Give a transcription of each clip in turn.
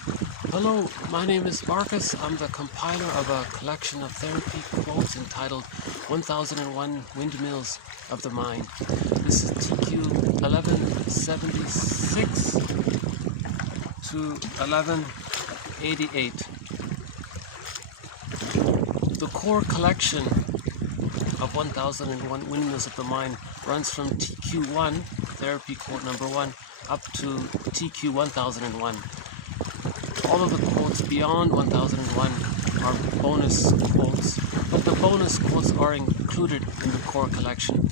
Hello, my name is Marcus. I'm the compiler of a collection of therapy quotes entitled 1001 Windmills of the Mind. This is TQ 1176 to 1188. The core collection of 1001 Windmills of the Mind runs from TQ1, therapy quote number 1, up to TQ 1001. All of the quotes beyond 1001 are bonus quotes, but the bonus quotes are included in the core collection.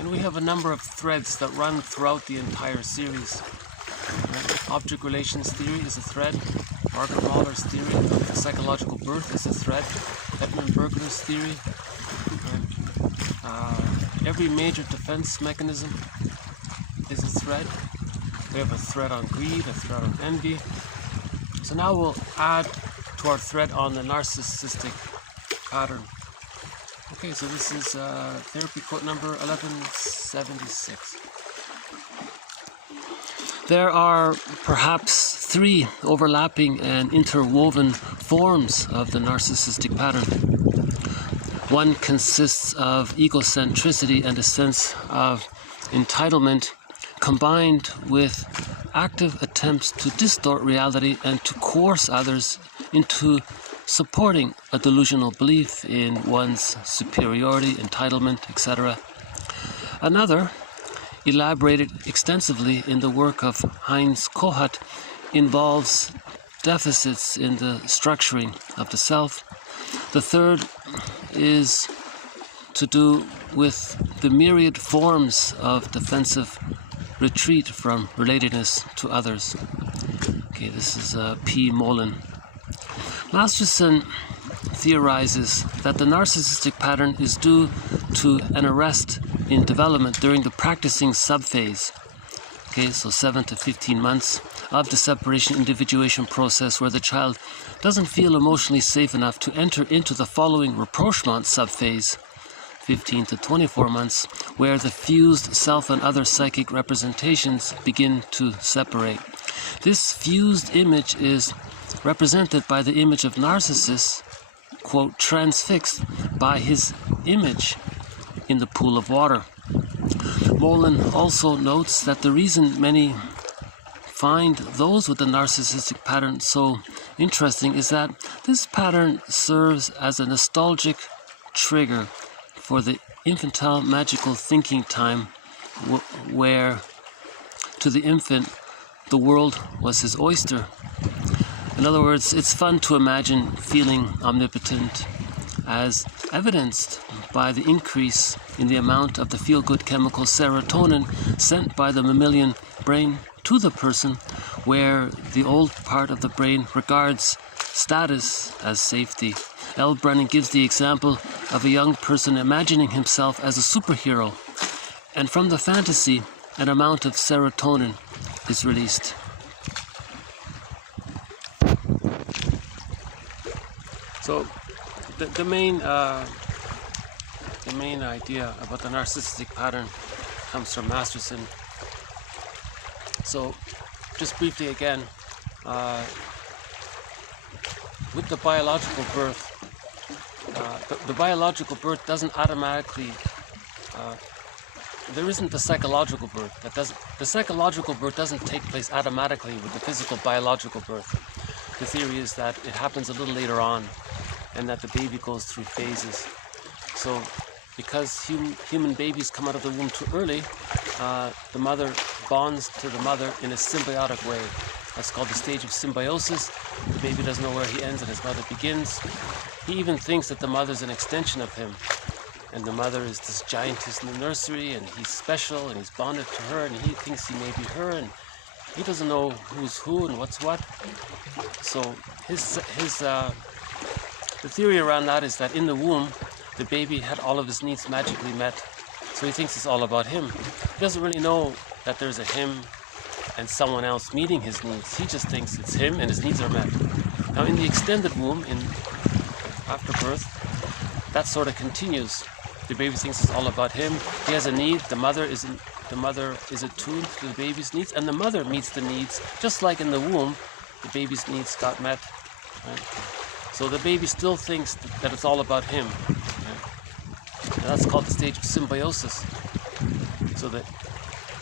And we have a number of threads that run throughout the entire series. Object relations theory is a thread. Margaret Moller's theory of the psychological birth is a thread. Edmund Berger's theory. Every major defense mechanism is a thread. We have a thread on greed, a thread on envy. So now we'll add to our thread on the narcissistic pattern. Okay, so this is therapy quote number 1176. There are perhaps 3 overlapping and interwoven forms of the narcissistic pattern. One consists of egocentricity and a sense of entitlement, combined with active attempts to distort reality and to coerce others into supporting a delusional belief in one's superiority, entitlement, etc. Another, elaborated extensively in the work of Heinz Kohut, involves deficits in the structuring of the self. The third is to do with the myriad forms of defensive retreat from relatedness to others. Okay, this is P. Mollon. Masterson theorizes that the narcissistic pattern is due to an arrest in development during the practicing subphase, okay, so 7 to 15 months of the separation-individuation process, where the child doesn't feel emotionally safe enough to enter into the following rapprochement subphase, 15 to 24 months, where the fused self and other psychic representations begin to separate. This fused image is represented by the image of Narcissus, quote, transfixed by his image in the pool of water. Mollon also notes that the reason many find those with the narcissistic pattern so interesting is that this pattern serves as a nostalgic trigger for the infantile magical thinking time where to the infant the world was his oyster. In other words, it's fun to imagine feeling omnipotent, as evidenced by the increase in the amount of the feel-good chemical serotonin sent by the mammalian brain to the person, where the old part of the brain regards status as safety. L. Brennan gives the example of a young person imagining himself as a superhero, and from the fantasy, an amount of serotonin is released. So, the main idea about the narcissistic pattern comes from Masterson. So, just briefly again, with the biological birth, the biological birth doesn't automatically, there isn't the psychological birth. The psychological birth doesn't take place automatically with the physical biological birth. The theory is that it happens a little later on, and that the baby goes through phases. So, because human babies come out of the womb too early, the mother bonds to the mother in a symbiotic way. That's called the stage of symbiosis. The baby doesn't know where he ends and his mother begins. He even thinks that the mother's an extension of him, and the mother is this giantess in the nursery, and he's special, and he's bonded to her, and he thinks he may be her, and he doesn't know who's who and what's what. So the theory around that is that in the womb, the baby had all of his needs magically met. So he thinks it's all about him. He doesn't really know that there's a him and someone else meeting his needs. He just thinks it's him and his needs are met. Now in the extended womb, after birth, that sort of continues. The baby thinks it's all about him. He has a need. The mother is attuned to the baby's needs, and the mother meets the needs, just like in the womb, the baby's needs got met. Right? So the baby still thinks that it's all about him. Right? And that's called the stage of symbiosis. So that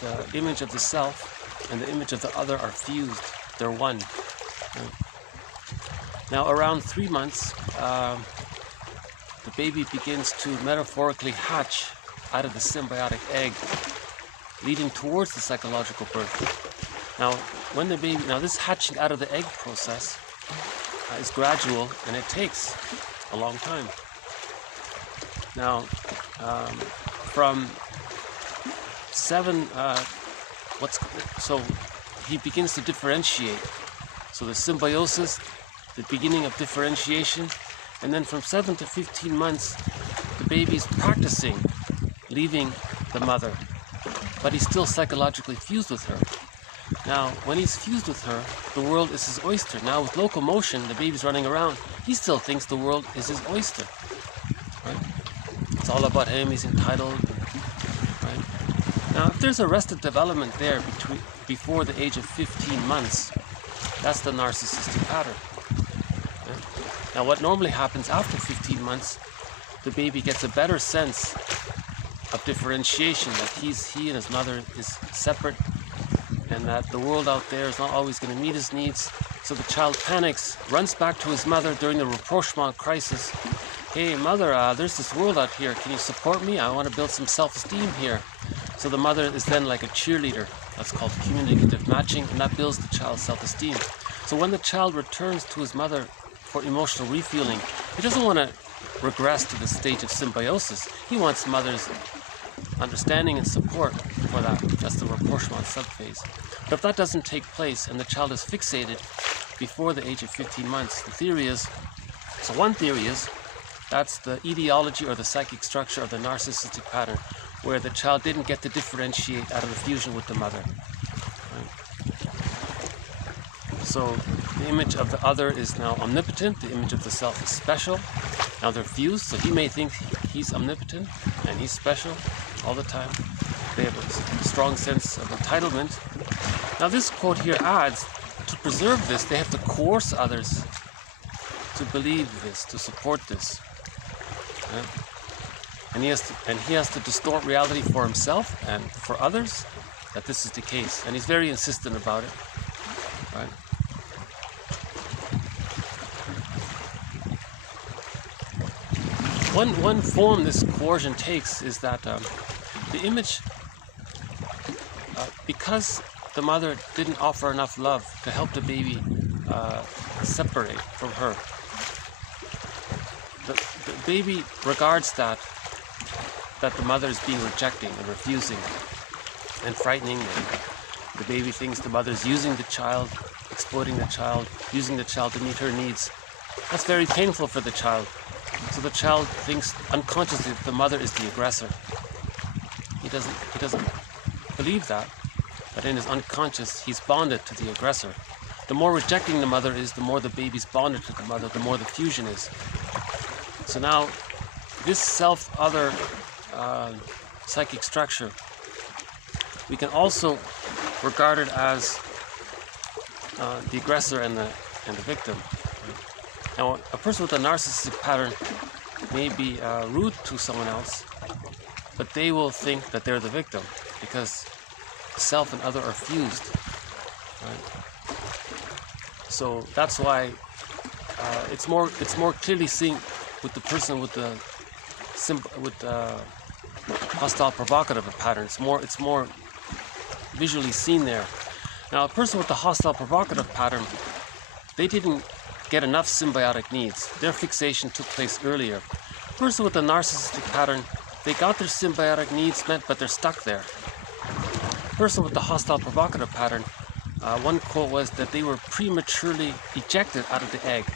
the image of the self and the image of the other are fused. They're one. Right? Now, around 3 months, the baby begins to metaphorically hatch out of the symbiotic egg, leading towards the psychological birth. Now, when the baby, this hatching out of the egg process is gradual, and it takes a long time. Now, from 7, so he begins to differentiate. So the symbiosis, the beginning of differentiation, and then from 7 to 15 months, the baby's practicing leaving the mother, but he's still psychologically fused with her. Now, when he's fused with her, the world is his oyster. Now, with locomotion, the baby's running around, he still thinks the world is his oyster. Right? It's all about him, he's entitled. Right? Now, if there's arrested development there before the age of 15 months, that's the narcissistic pattern. Right? Now, what normally happens after 15 months, the baby gets a better sense of differentiation, that he and his mother is separate, and that the world out there is not always going to meet his needs. So the child panics, runs back to his mother during the rapprochement crisis. Hey mother, there's this world out here, can you support me? I want to build some self-esteem here. So the mother is then like a cheerleader. That's called communicative matching, and that builds the child's self-esteem. So when the child returns to his mother for emotional refueling, he doesn't want to regress to the stage of symbiosis. He wants mother's understanding and support for that. That's the rapprochement subphase. But if that doesn't take place and the child is fixated before the age of 15 months, the theory is, so one theory is, that's the etiology or the psychic structure of the narcissistic pattern, where the child didn't get to differentiate out of the fusion with the mother. Right? So the image of the other is now omnipotent, the image of the self is special. Now they're fused, so he may think he's omnipotent and he's special all the time. They have a strong sense of entitlement. Now this quote here adds, to preserve this, they have to coerce others to believe this, to support this. Right? And he has to distort reality for himself and for others that this is the case. And he's very insistent about it. Right? One form this coercion takes is that the image, because the mother didn't offer enough love to help the baby separate from her, the baby regards that the mother is being rejecting and refusing and frightening, and the baby thinks the mother is using the child, exploiting the child, using the child to meet her needs. That's very painful for the child. So the child thinks unconsciously that the mother is the aggressor. He doesn't believe that, but in his unconscious he's bonded to the aggressor. The more rejecting the mother is, the more the baby's bonded to the mother, the more the fusion is. So now this self-other psychic structure, we can also regard it as the aggressor and the victim. Now, a person with a narcissistic pattern may be rude to someone else, but they will think that they're the victim because self and other are fused. Right? So that's why it's more clearly seen with the person with the hostile provocative pattern. It's more visually seen there. Now, a person with the hostile provocative pattern, they didn't get enough symbiotic needs. Their fixation took place earlier. A person with a narcissistic pattern, they got their symbiotic needs met, but they're stuck there. A person with the hostile provocative pattern, one quote was that they were prematurely ejected out of the egg,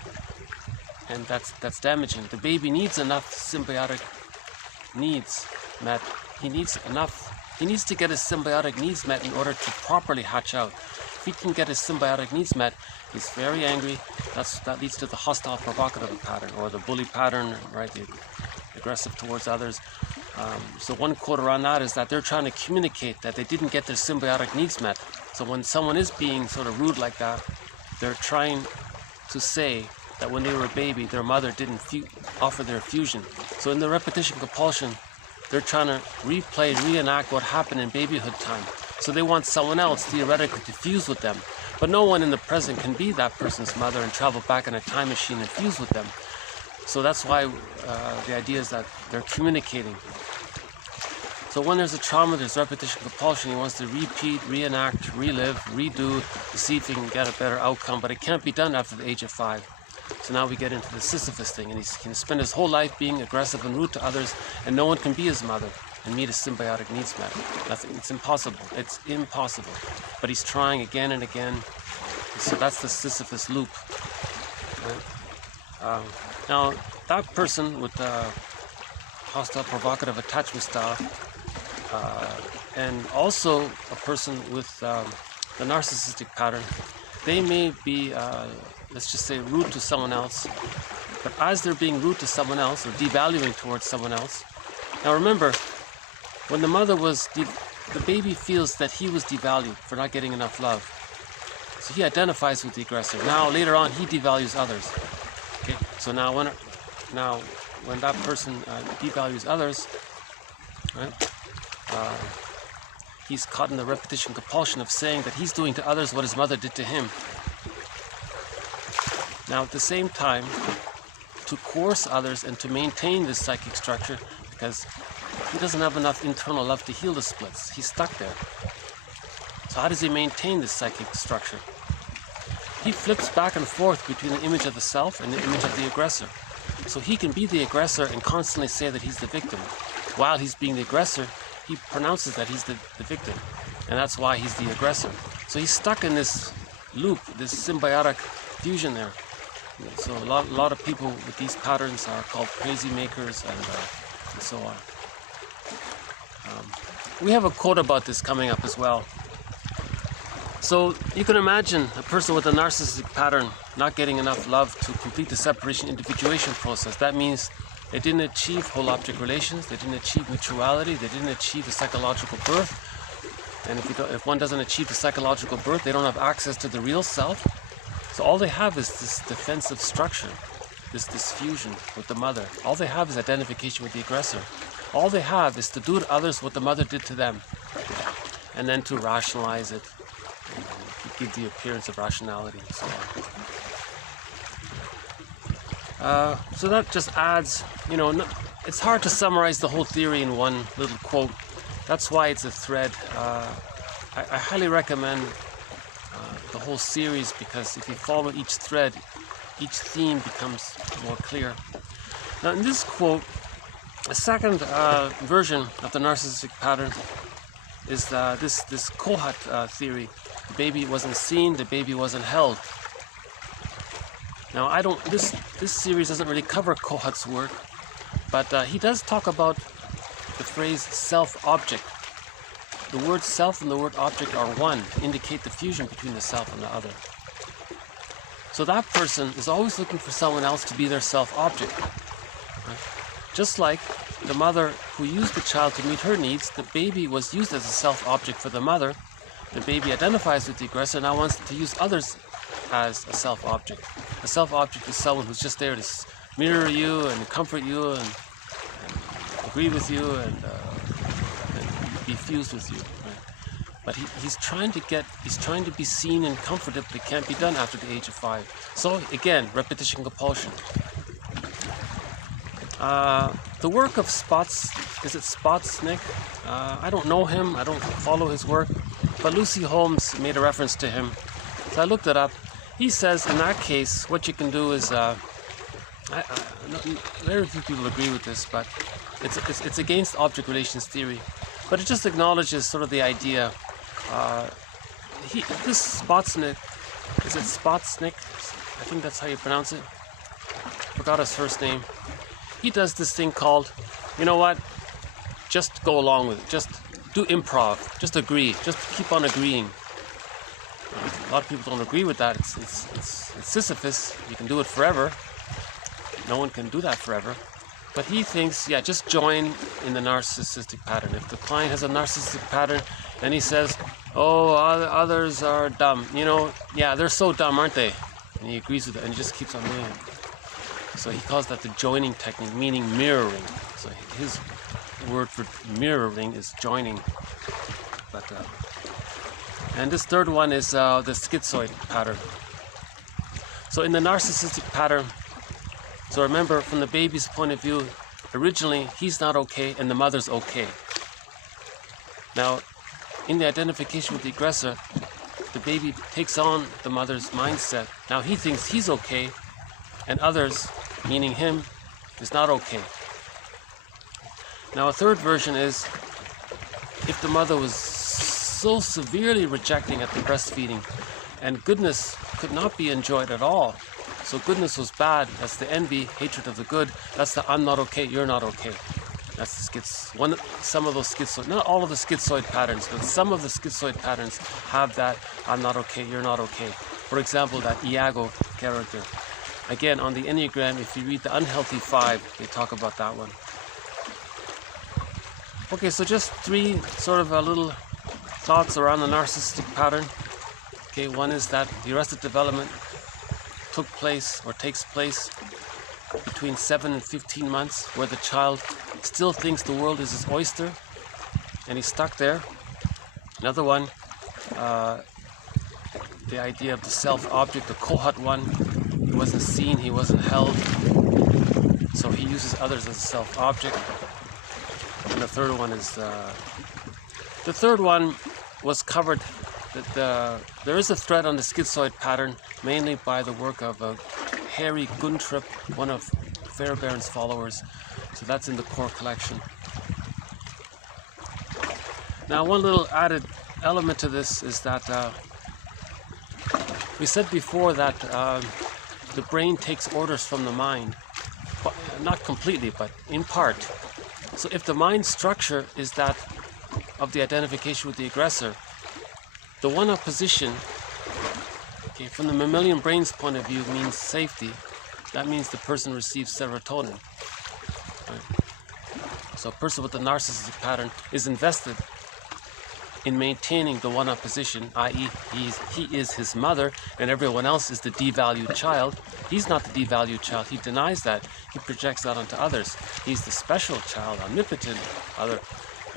and that's damaging. The baby needs enough symbiotic needs met. He needs to get his symbiotic needs met in order to properly hatch out. If he can get his symbiotic needs met, he's very angry. That leads to the hostile provocative pattern, or the bully pattern, right? The aggressive towards others. So one quote around that is that they're trying to communicate that they didn't get their symbiotic needs met. So when someone is being sort of rude like that, they're trying to say that when they were a baby, their mother didn't offer their fusion. So in the repetition compulsion, they're trying to replay, reenact what happened in babyhood time. So they want someone else theoretically to fuse with them. But no one in the present can be that person's mother and travel back in a time machine and fuse with them. So that's why the idea is that they're communicating. So when there's a trauma, there's repetition compulsion. He wants to repeat, reenact, relive, redo to see if he can get a better outcome. But it can't be done after the age of 5. So now we get into the Sisyphus thing, and he can spend his whole life being aggressive and rude to others, and no one can be his mother and meet his symbiotic needs met. It's impossible. It's impossible. But he's trying again and again. So that's the Sisyphus loop. Right? Now, that person with hostile provocative attachment style, and also a person with the narcissistic pattern, they may be, let's just say, rude to someone else. But as they're being rude to someone else or devaluing towards someone else, now remember, when the mother was, the baby feels that he was devalued for not getting enough love. So he identifies with the aggressor. Now later on, he devalues others. Okay, so now when that person devalues others, right? He's caught in the repetition compulsion of saying that he's doing to others what his mother did to him. Now at the same time, to coerce others and to maintain this psychic structure, because he doesn't have enough internal love to heal the splits. He's stuck there. So how does he maintain this psychic structure? He flips back and forth between the image of the self and the image of the aggressor. So he can be the aggressor and constantly say that he's the victim. While he's being the aggressor, he pronounces that he's the victim. And that's why he's the aggressor. So he's stuck in this loop, this symbiotic fusion there. So a lot of people with these patterns are called crazy makers and so on. We have a quote about this coming up as well. So you can imagine a person with a narcissistic pattern not getting enough love to complete the separation-individuation process. That means they didn't achieve whole object relations, they didn't achieve mutuality, they didn't achieve the psychological birth. And if one doesn't achieve the psychological birth, they don't have access to the real self. So all they have is this defensive structure, this fusion with the mother. All they have is identification with the aggressor. All they have is to do to others what the mother did to them, and then to rationalize it, and give the appearance of rationality, and so on. So that just adds, it's hard to summarize the whole theory in one little quote. That's why it's a thread. I highly recommend the whole series, because if you follow each thread, each theme becomes more clear. Now in this quote, a second version of the narcissistic pattern is this Kohut theory. The baby wasn't seen, the baby wasn't held. Now this series doesn't really cover Kohut's work, but he does talk about the phrase self-object. The word self and the word object are one, to indicate the fusion between the self and the other. So that person is always looking for someone else to be their self-object. Right? Just like the mother who used the child to meet her needs, the baby was used as a self-object for the mother. The baby identifies with the aggressor and now wants to use others as a self-object. A self-object is someone who's just there to mirror you and comfort you and agree with you and be fused with you. Right? But he's trying to be seen and comforted, but it can't be done after the age of 5. So again, repetition compulsion. The work of Spotsnick? I don't know him, I don't follow his work, but Lucy Holmes made a reference to him. So I looked it up. He says in that case, what you can do is, very few people agree with this, but it's against object relations theory. But it just acknowledges sort of the idea. This Spotsnick, is it Spotsnick? I think that's how you pronounce it. Forgot his first name. He does this thing called, you know what? Just go along with it. Just do improv. Just agree. Just keep on agreeing. A lot of people don't agree with that. It's Sisyphus. You can do it forever. No one can do that forever. But he thinks, yeah, just join in the narcissistic pattern. If the client has a narcissistic pattern and he says, oh, others are dumb. You know, yeah, they're so dumb, aren't they? And he agrees with it, and he just keeps on doing it. So he calls that the joining technique, meaning mirroring. So his word for mirroring is joining. But and this third one is the schizoid pattern. So in the narcissistic pattern, so remember, from the baby's point of view, originally he's not okay and the mother's okay. Now, in the identification with the aggressor, the baby takes on the mother's mindset. Now he thinks he's okay and others, meaning him, is not okay. Now a third version is if the mother was so severely rejecting at the breastfeeding and goodness could not be enjoyed at all. So goodness was bad, that's the envy, hatred of the good, that's the I'm not okay, you're not okay. That's the some of those schizoid, not all of the schizoid patterns, but some of the schizoid patterns have that I'm not okay, you're not okay. For example, that Iago character. Again, on the Enneagram, if you read the Unhealthy Five, they talk about that one. Okay, so just three sort of little thoughts around the narcissistic pattern. Okay, one is that the arrested development took place or takes place between 7 and 15 months, where the child still thinks the world is his oyster and he's stuck there. Another one, the idea of the self-object, the Kohut one. He wasn't seen, he wasn't held, so he uses others as a self-object. And the third one is the third one was covered. That there is a thread on the schizoid pattern, mainly by the work of Harry Guntrip, one of Fairbairn's followers. So that's in the core collection. Now, one little added element to this is that we said before that the brain takes orders from the mind, but not completely, but in part. So if the mind structure is that of the identification with the aggressor, the one-up position, okay, from the mammalian brain's point of view, means safety. That means the person receives serotonin. Right? So a person with the narcissistic pattern is invested in maintaining the one-up position, i.e. he is his mother and everyone else is the devalued child. He's not the devalued child. He denies that. He projects that onto others. He's the special child, omnipotent, other.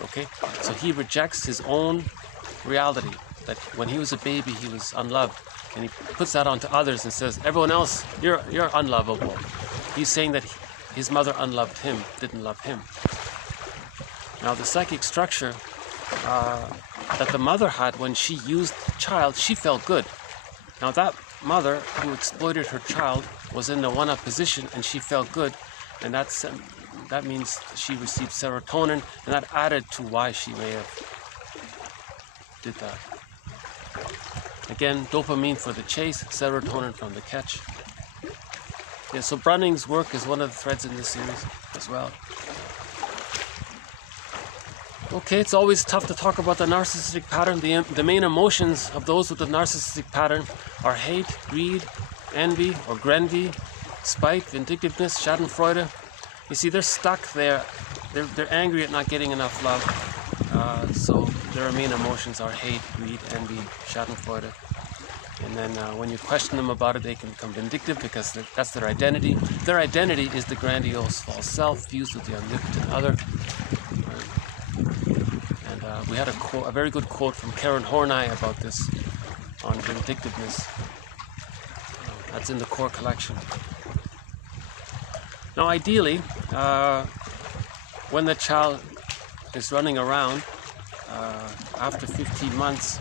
Okay? So he rejects his own reality, that when he was a baby he was unloved, and he puts that onto others and says, everyone else, you're unlovable. He's saying that his mother unloved him, didn't love him. Now the psychic structure that the mother had when she used the child, she felt good. Now that mother who exploited her child was in the one-up position and she felt good, and that means she received serotonin, and that added to why she may have did that. Again, dopamine for the chase, serotonin from the catch. Yeah, so Brunning's work is one of the threads in this series as well. Okay, it's always tough to talk about the narcissistic pattern. The main emotions of those with the narcissistic pattern are hate, greed, envy or grenvy, spite, vindictiveness, schadenfreude. You see, they're stuck there. They're angry at not getting enough love. So their main emotions are hate, greed, envy, schadenfreude. And then when you question them about it, they can become vindictive because that's their identity. Their identity is the grandiose false self fused with the omnipotent other. And we had a very good quote from Karen Horney about this on vindictiveness. That's in the core collection. Now, ideally, when the child is running around after 15 months,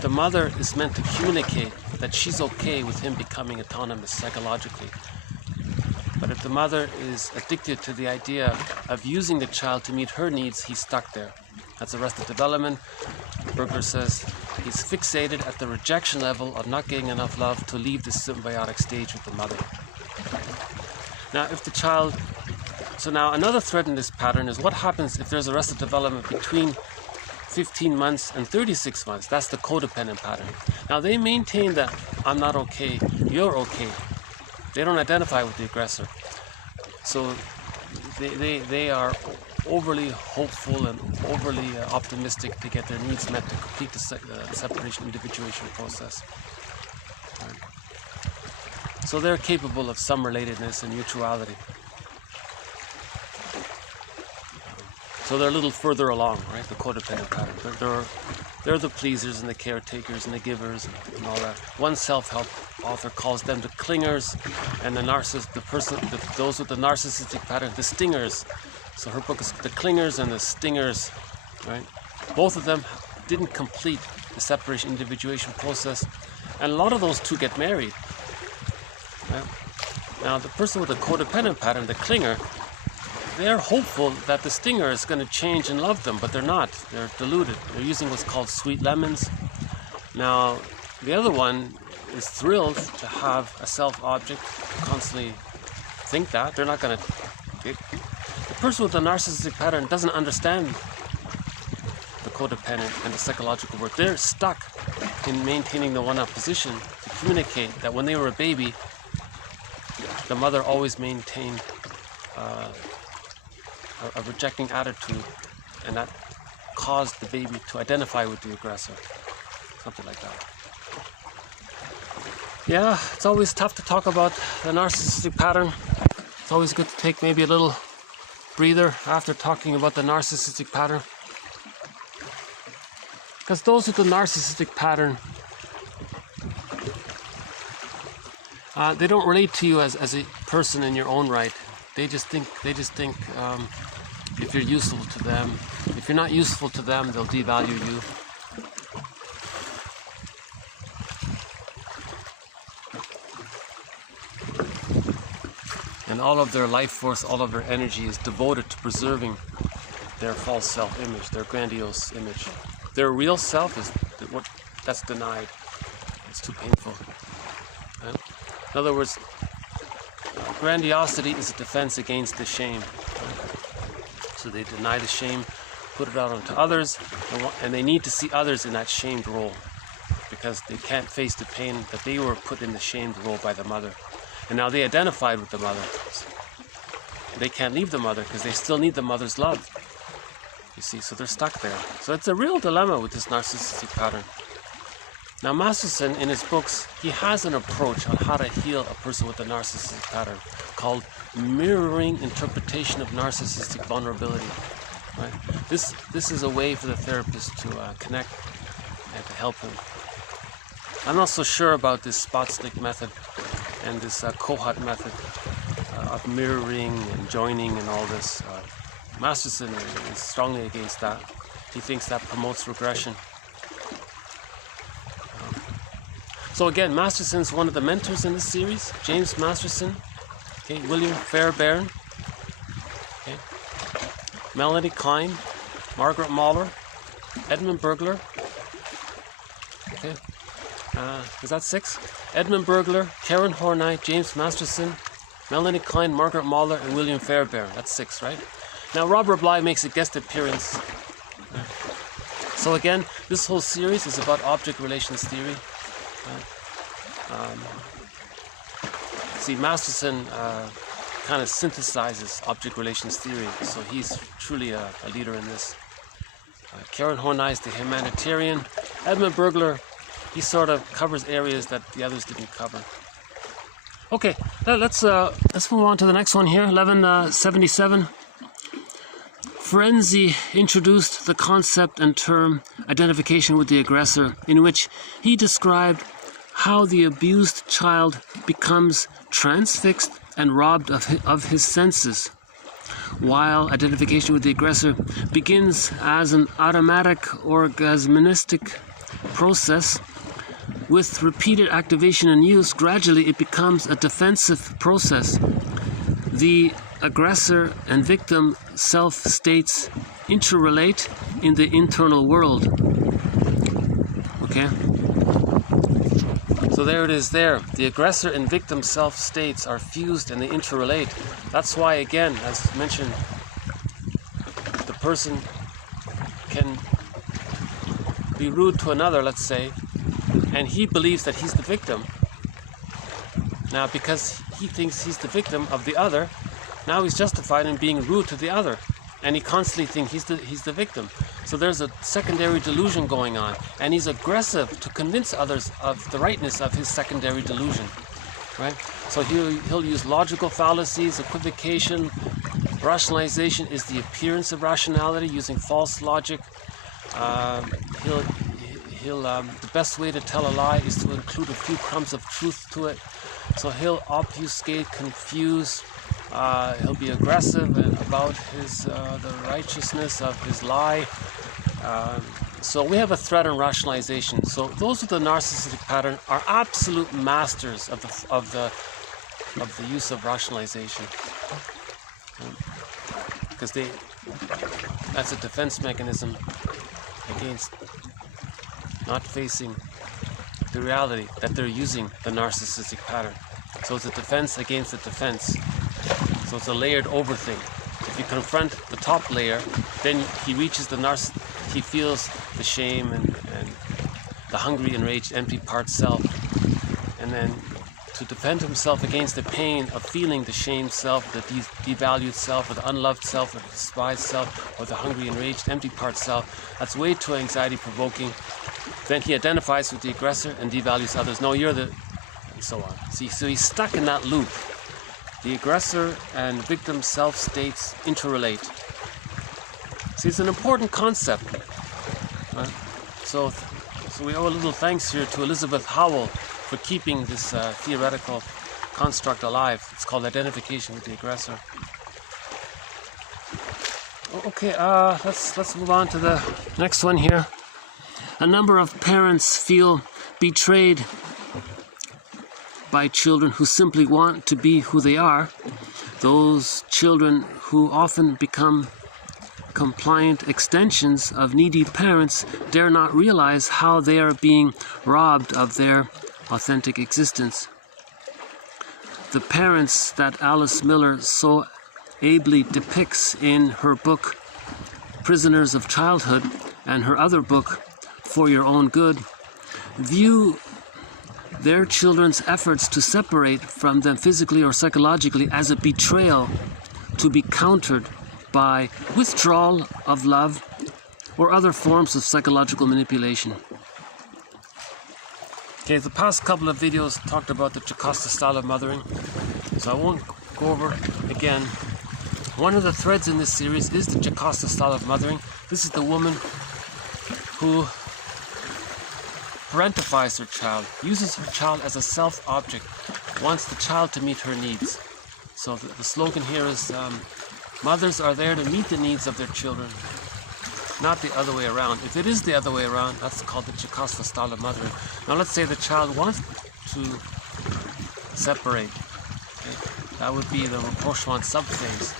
the mother is meant to communicate that she's okay with him becoming autonomous psychologically. But if the mother is addicted to the idea of using the child to meet her needs, he's stuck there. That's arrested development. Berger says he's fixated at the rejection level of not getting enough love to leave the symbiotic stage with the mother. Now, if the child... So now another thread in this pattern is what happens if there's arrested development between 15 months and 36 months. That's the codependent pattern. Now, they maintain that I'm not okay, you're okay. They don't identify with the aggressor. So they are overly hopeful and overly optimistic to get their needs met to complete the separation-individuation process. Right. So they're capable of some relatedness and mutuality. So they're a little further along, right? The codependent pattern. They're the pleasers and the caretakers and the givers and all that. One self-help author calls them the clingers, and those with the narcissistic pattern, the stingers. So her book is The Clingers and the Stingers, right? Both of them didn't complete the separation-individuation process, and a lot of those two get married. Right? Now, the person with the codependent pattern, the clinger, they're hopeful that the stinger is going to change and love them, but they're not. They're deluded. They're using what's called sweet lemons. Now, the other one is thrilled to have a self-object, constantly think that. They're not going to... The person with the narcissistic pattern doesn't understand the codependent and the psychological work. They're stuck in maintaining the one-up position to communicate that when they were a baby, the mother always maintained a rejecting attitude, and that caused the baby to identify with the aggressor. Something like that. Yeah, it's always tough to talk about the narcissistic pattern. It's always good to take maybe a little breather after talking about the narcissistic pattern. Because those with the narcissistic pattern, they don't relate to you as a person in your own right. They just think if you're useful to them. If you're not useful to them, they'll devalue you. And all of their life force, all of their energy is devoted to preserving their false self-image, their grandiose image. Their real self is that's denied. It's too painful. Right? In other words, grandiosity is a defense against the shame. So they deny the shame, put it out onto others, and they need to see others in that shamed role because they can't face the pain that they were put in the shamed role by the mother. And now they identified with the mother. They can't leave the mother because they still need the mother's love. You see, so they're stuck there. So it's a real dilemma with this narcissistic pattern. Now Masterson, in his books, he has an approach on how to heal a person with a narcissistic pattern called mirroring interpretation of narcissistic vulnerability. Right? This is a way for the therapist to connect and to help him. I'm not so sure about this spot stick method and this Kohut method of mirroring and joining and all this. Masterson is strongly against that. He thinks that promotes regression. So again, Masterson's one of the mentors in this series. James Masterson, okay, William Fairbairn, okay, Melanie Klein, Margaret Moller, Edmund Burglar. Okay, is that 6? Edmund Burglar, Karen Horney, James Masterson, Melanie Klein, Margaret Moller, and William Fairbairn. That's 6, right? Now Robert Bly makes a guest appearance. So again, this whole series is about object relations theory. See, Masterson kind of synthesizes object relations theory, so he's truly a leader in this. Karen Horney is the humanitarian. Edmund Burglar, he sort of covers areas that the others didn't cover. Okay, let's move on to the next one here, 1177. Ferenczi introduced the concept and term identification with the aggressor, in which he described how the abused child becomes transfixed and robbed of his senses, while identification with the aggressor begins as an automatic orgasmistic process. With repeated activation and use, gradually it becomes a defensive process. The aggressor and victim self-states interrelate in the internal world. Okay? So there it is there. The aggressor and victim self-states are fused and they interrelate. That's why, again, as mentioned, the person can be rude to another, let's say, and he believes that he's the victim. Now, because he thinks he's the victim of the other, now he's justified in being rude to the other. and he constantly thinks he's the victim. So there's a secondary delusion going on, and he's aggressive to convince others of the rightness of his secondary delusion, right? So he'll use logical fallacies, equivocation. Rationalization is the appearance of rationality using false logic. The best way to tell a lie is to include a few crumbs of truth to it. So he'll obfuscate, confuse. He'll be aggressive about the righteousness of his lie. So we have a threat on rationalization. So those with the narcissistic pattern are absolute masters of the use of rationalization, because that's a defense mechanism against not facing the reality that they're using the narcissistic pattern. So it's a defense against the defense. So it's a layered over thing. If you confront the top layer, then he reaches he feels the shame and the hungry, enraged, empty part self. And then to defend himself against the pain of feeling the shamed self, the devalued self, or the unloved self, or the despised self, or the hungry, enraged, empty part self, that's way too anxiety provoking. Then he identifies with the aggressor and devalues others. No, you're the... and so on. So he's stuck in that loop. The aggressor and victim self-states interrelate. See, it's an important concept. Right? So we owe a little thanks here to Elizabeth Howell for keeping this theoretical construct alive. It's called identification with the aggressor. Okay, let's move on to the next one here. A number of parents feel betrayed by children who simply want to be who they are. Those children who often become compliant extensions of needy parents dare not realize how they are being robbed of their authentic existence. The parents that Alice Miller so ably depicts in her book Prisoners of Childhood and her other book For Your Own Good view their children's efforts to separate from them physically or psychologically as a betrayal to be countered by withdrawal of love or other forms of psychological manipulation. Okay, the past couple of videos talked about the Jocasta style of mothering, so I won't go over it again. One of the threads in this series is the Jocasta style of mothering. This is the woman who parentifies her child, uses her child as a self-object, wants the child to meet her needs. So the slogan here is, mothers are there to meet the needs of their children, not the other way around. If it is the other way around, that's called the Jocasta style of mothering. Now let's say the child wants to separate. Okay? That would be the rapprochement subphase.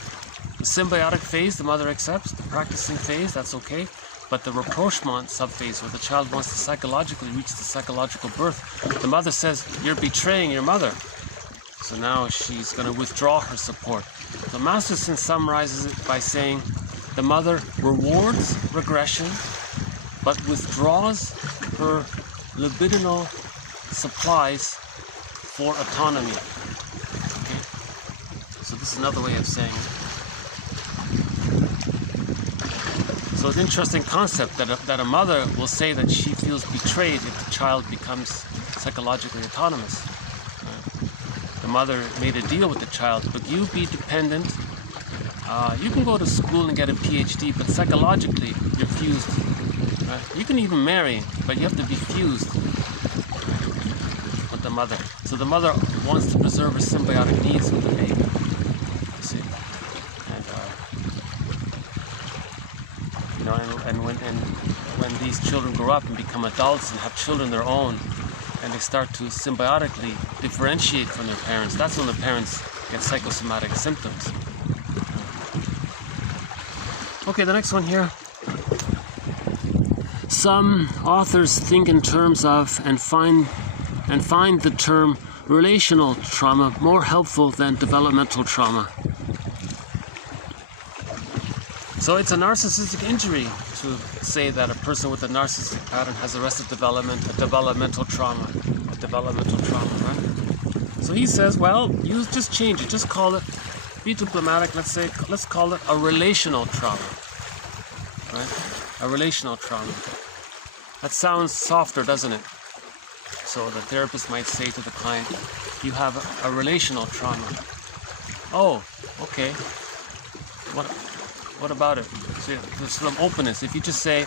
The symbiotic phase, the mother accepts. The practicing phase, that's okay. But the rapprochement subphase, where the child wants to psychologically reach the psychological birth, the mother says, you're betraying your mother. So now she's going to withdraw her support. So Masterson summarizes it by saying, the mother rewards regression, but withdraws her libidinal supplies for autonomy. Okay? So this is another way of saying it. So it's an interesting concept that a mother will say that she feels betrayed if the child becomes psychologically autonomous. The mother made a deal with the child, but you be dependent. You can go to school and get a PhD, but psychologically you're fused. Right? You can even marry, but you have to be fused with the mother. So the mother wants to preserve her symbiotic needs with the baby. You see, and when these children grow up and become adults and have children of their own, and they start to symbiotically differentiate from their parents, that's when the parents get psychosomatic symptoms. Okay, the next one here. Some authors think in terms of and find the term relational trauma more helpful than developmental trauma. So it's a narcissistic injury to say that a person with a narcissistic pattern has arrested development, a developmental trauma, right? So he says, well, you just change it, just call it be diplomatic, let's call it a relational trauma. Right? A relational trauma. That sounds softer, doesn't it? So the therapist might say to the client, you have a relational trauma. Oh, okay. What about it? So there's some openness. If you just say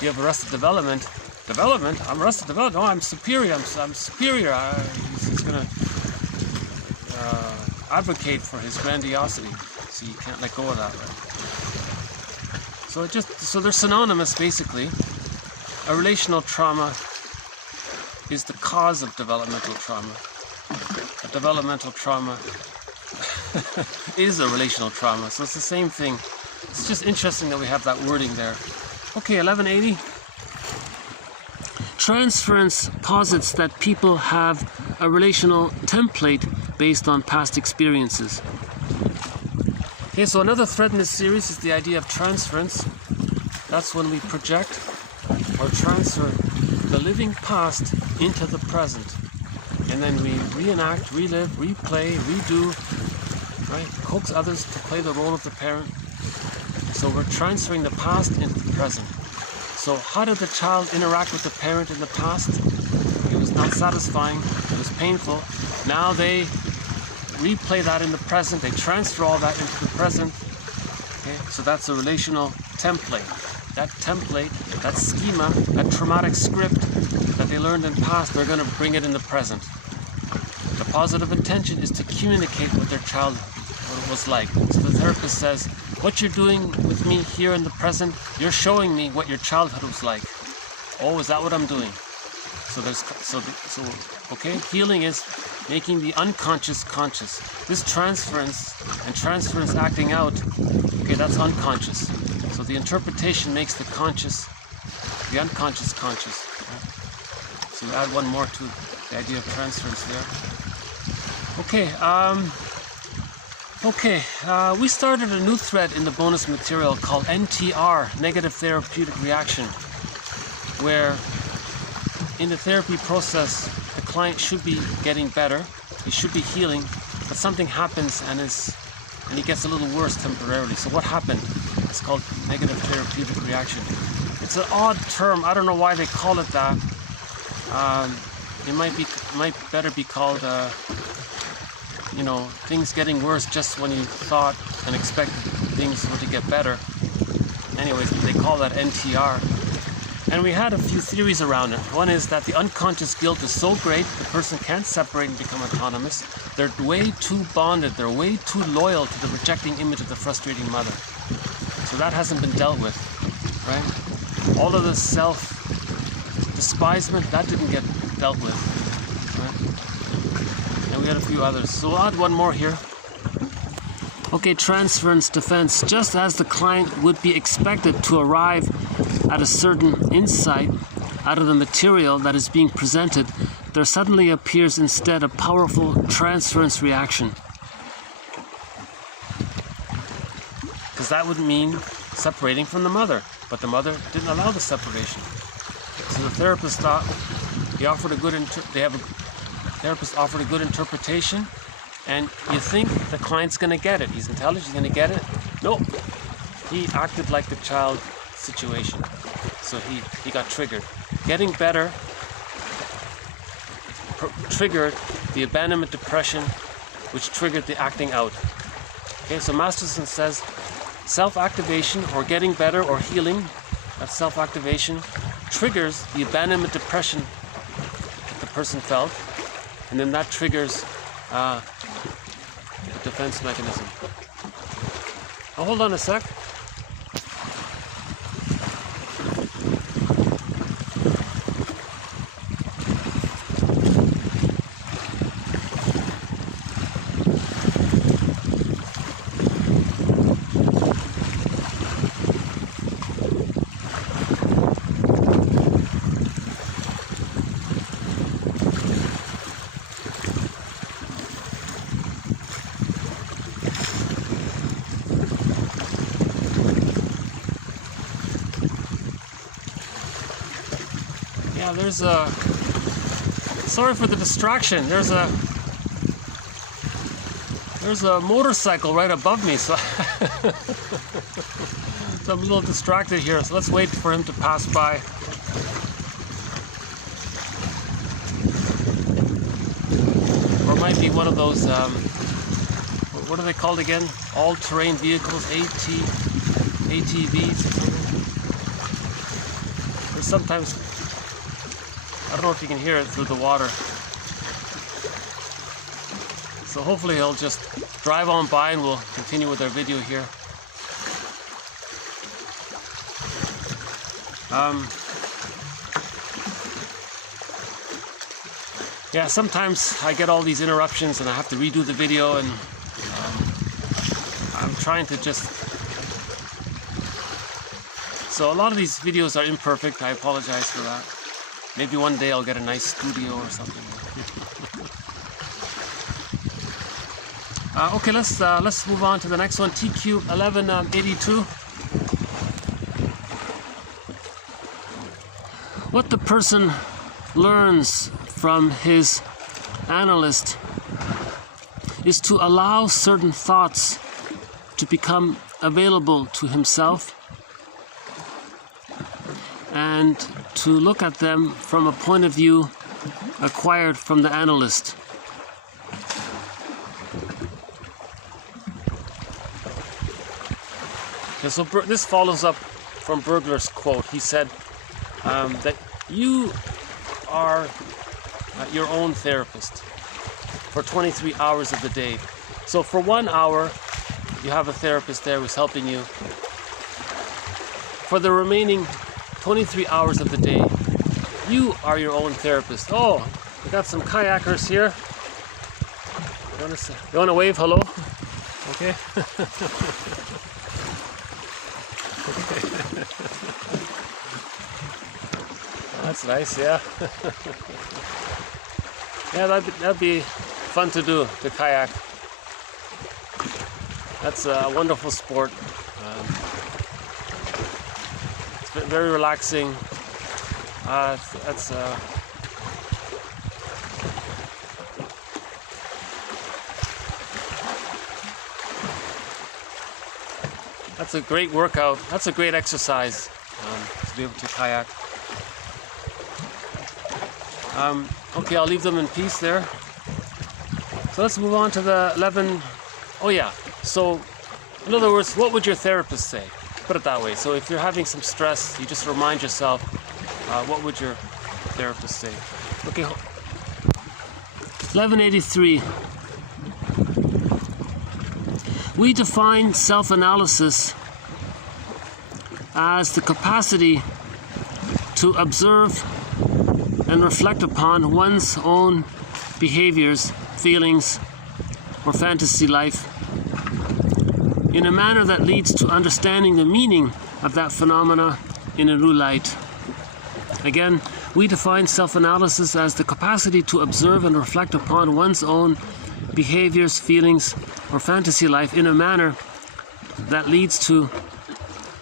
you have arrested development, I'm arrested development. No, I'm superior. I'm superior. He's gonna advocate for his grandiosity. So you can't let go of that, right? So they're synonymous basically. A relational trauma is the cause of developmental trauma. A developmental trauma is a relational trauma. So it's the same thing. It's just interesting that we have that wording there. Okay, 1180. Transference posits that people have a relational template based on past experiences. Okay, so another thread in this series is the idea of transference. That's when we project or transfer the living past into the present. And then we reenact, relive, replay, redo, right? Coax others to play the role of the parent. So we're transferring the past into the present. So how did the child interact with the parent in the past? It was not satisfying, it was painful. Now they replay that in the present, they transfer all that into the present. Okay? So that's a relational template. That template, that schema, that traumatic script that they learned in the past, they're going to bring it in the present. The positive intention is to communicate what their childhood was like. So the therapist says, what you're doing with me here in the present, you're showing me what your childhood was like. Oh, is that what I'm doing? Okay, healing is making the unconscious conscious. This transference and transference acting out, okay, that's unconscious. So the interpretation makes the unconscious conscious. Right? So you add one more to the idea of transference there. We started a new thread in the bonus material called NTR, Negative Therapeutic Reaction, where in the therapy process, the client should be getting better, he should be healing, but something happens and he gets a little worse temporarily. So what happened? It's called negative therapeutic reaction. It's an odd term. I don't know why they call it that. It might better be called, things getting worse just when you thought and expected things were to get better. Anyways, they call that NTR. And we had a few theories around it. One is that the unconscious guilt is so great, the person can't separate and become autonomous. They're way too bonded. They're way too loyal to the rejecting image of the frustrating mother. So that hasn't been dealt with, right? All of the self-despisement, that didn't get dealt with, right? And we had a few others. So we'll add one more here. Okay, transference defense. Just as the client would be expected to arrive at a certain insight out of the material that is being presented, there suddenly appears instead a powerful transference reaction. Because that would mean separating from the mother, but the mother didn't allow the separation. So the therapist thought therapist offered a good interpretation, and you think the client's going to get it. He's intelligent, he's going to get it. Nope. He acted like the child situation. So he got triggered. Getting better triggered the abandonment depression, which triggered the acting out. Okay, so Masterson says self-activation or getting better or healing, that's self-activation, triggers the abandonment depression that the person felt, and then that triggers the defense mechanism. Now hold on a sec. Yeah, there's a... Sorry for the distraction. There's a There's a motorcycle right above me, so, so I'm a little distracted here. So let's wait for him to pass by. Or it might be one of those, what are they called again? All-terrain vehicles, ATVs or something. Or sometimes, I don't know if you can hear it through the water. So hopefully he'll just drive on by and we'll continue with our video here. Yeah, sometimes I get all these interruptions and I have to redo the video, and I'm trying to just... So a lot of these videos are imperfect. I apologize for that. Maybe one day I'll get a nice studio or something. Okay, let's move on to the next one. TQ 1182. What the person learns from his analyst is to allow certain thoughts to become available to himself and to look at them from a point of view acquired from the analyst. Okay, so this follows up from Bergler's quote. He said that you are your own therapist for 23 hours of the day. So for 1 hour, you have a therapist there who's helping you. For the remaining 23 hours of the day, you are your own therapist. Oh, we got some kayakers here. You want to wave hello? Okay. That's nice, yeah. Yeah, that'd be fun to do, to kayak. That's a wonderful sport. It's very relaxing. That's a great workout. That's a great exercise to be able to kayak. Okay, I'll leave them in peace there. So let's move on to the 11. Oh yeah. So, in other words, what would your therapist say? Put it that way. So if you're having some stress, you just remind yourself, what would your therapist say? Okay. 1183. We define self-analysis as the capacity to observe and reflect upon one's own behaviors, feelings, or fantasy life in a manner that leads to understanding the meaning of that phenomena in a new light. Again, we define self-analysis as the capacity to observe and reflect upon one's own behaviors, feelings, or fantasy life in a manner that leads to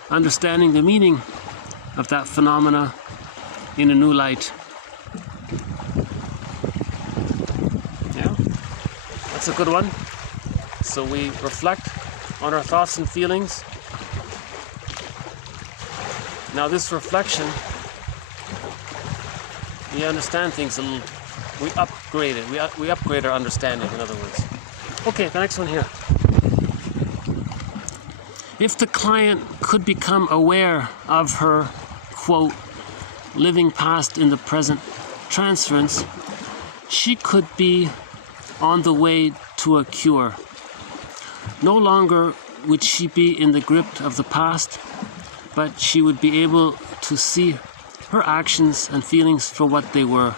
understanding the meaning of that phenomena in a new light. Yeah, that's a good one. So we reflect on our thoughts and feelings. Now this reflection, we understand things a little, we upgrade it, we upgrade our understanding, in other words. Okay, the next one here. If the client could become aware of her, quote, living past in the present transference, she could be on the way to a cure. No longer would she be in the grip of the past, but she would be able to see her actions and feelings for what they were.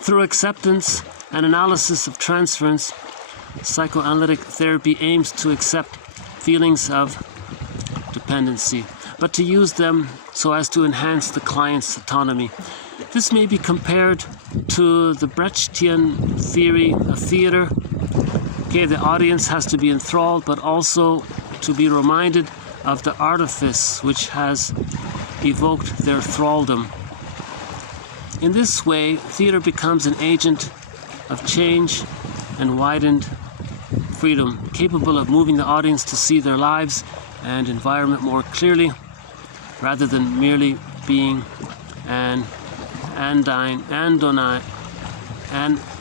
Through acceptance and analysis of transference, psychoanalytic therapy aims to accept feelings of dependency, but to use them so as to enhance the client's autonomy. This may be compared to the Brechtian theory of theater. Okay, the audience has to be enthralled, but also to be reminded of the artifice which has evoked their thraldom. In this way, theater becomes an agent of change and widened freedom, capable of moving the audience to see their lives and environment more clearly, rather than merely being an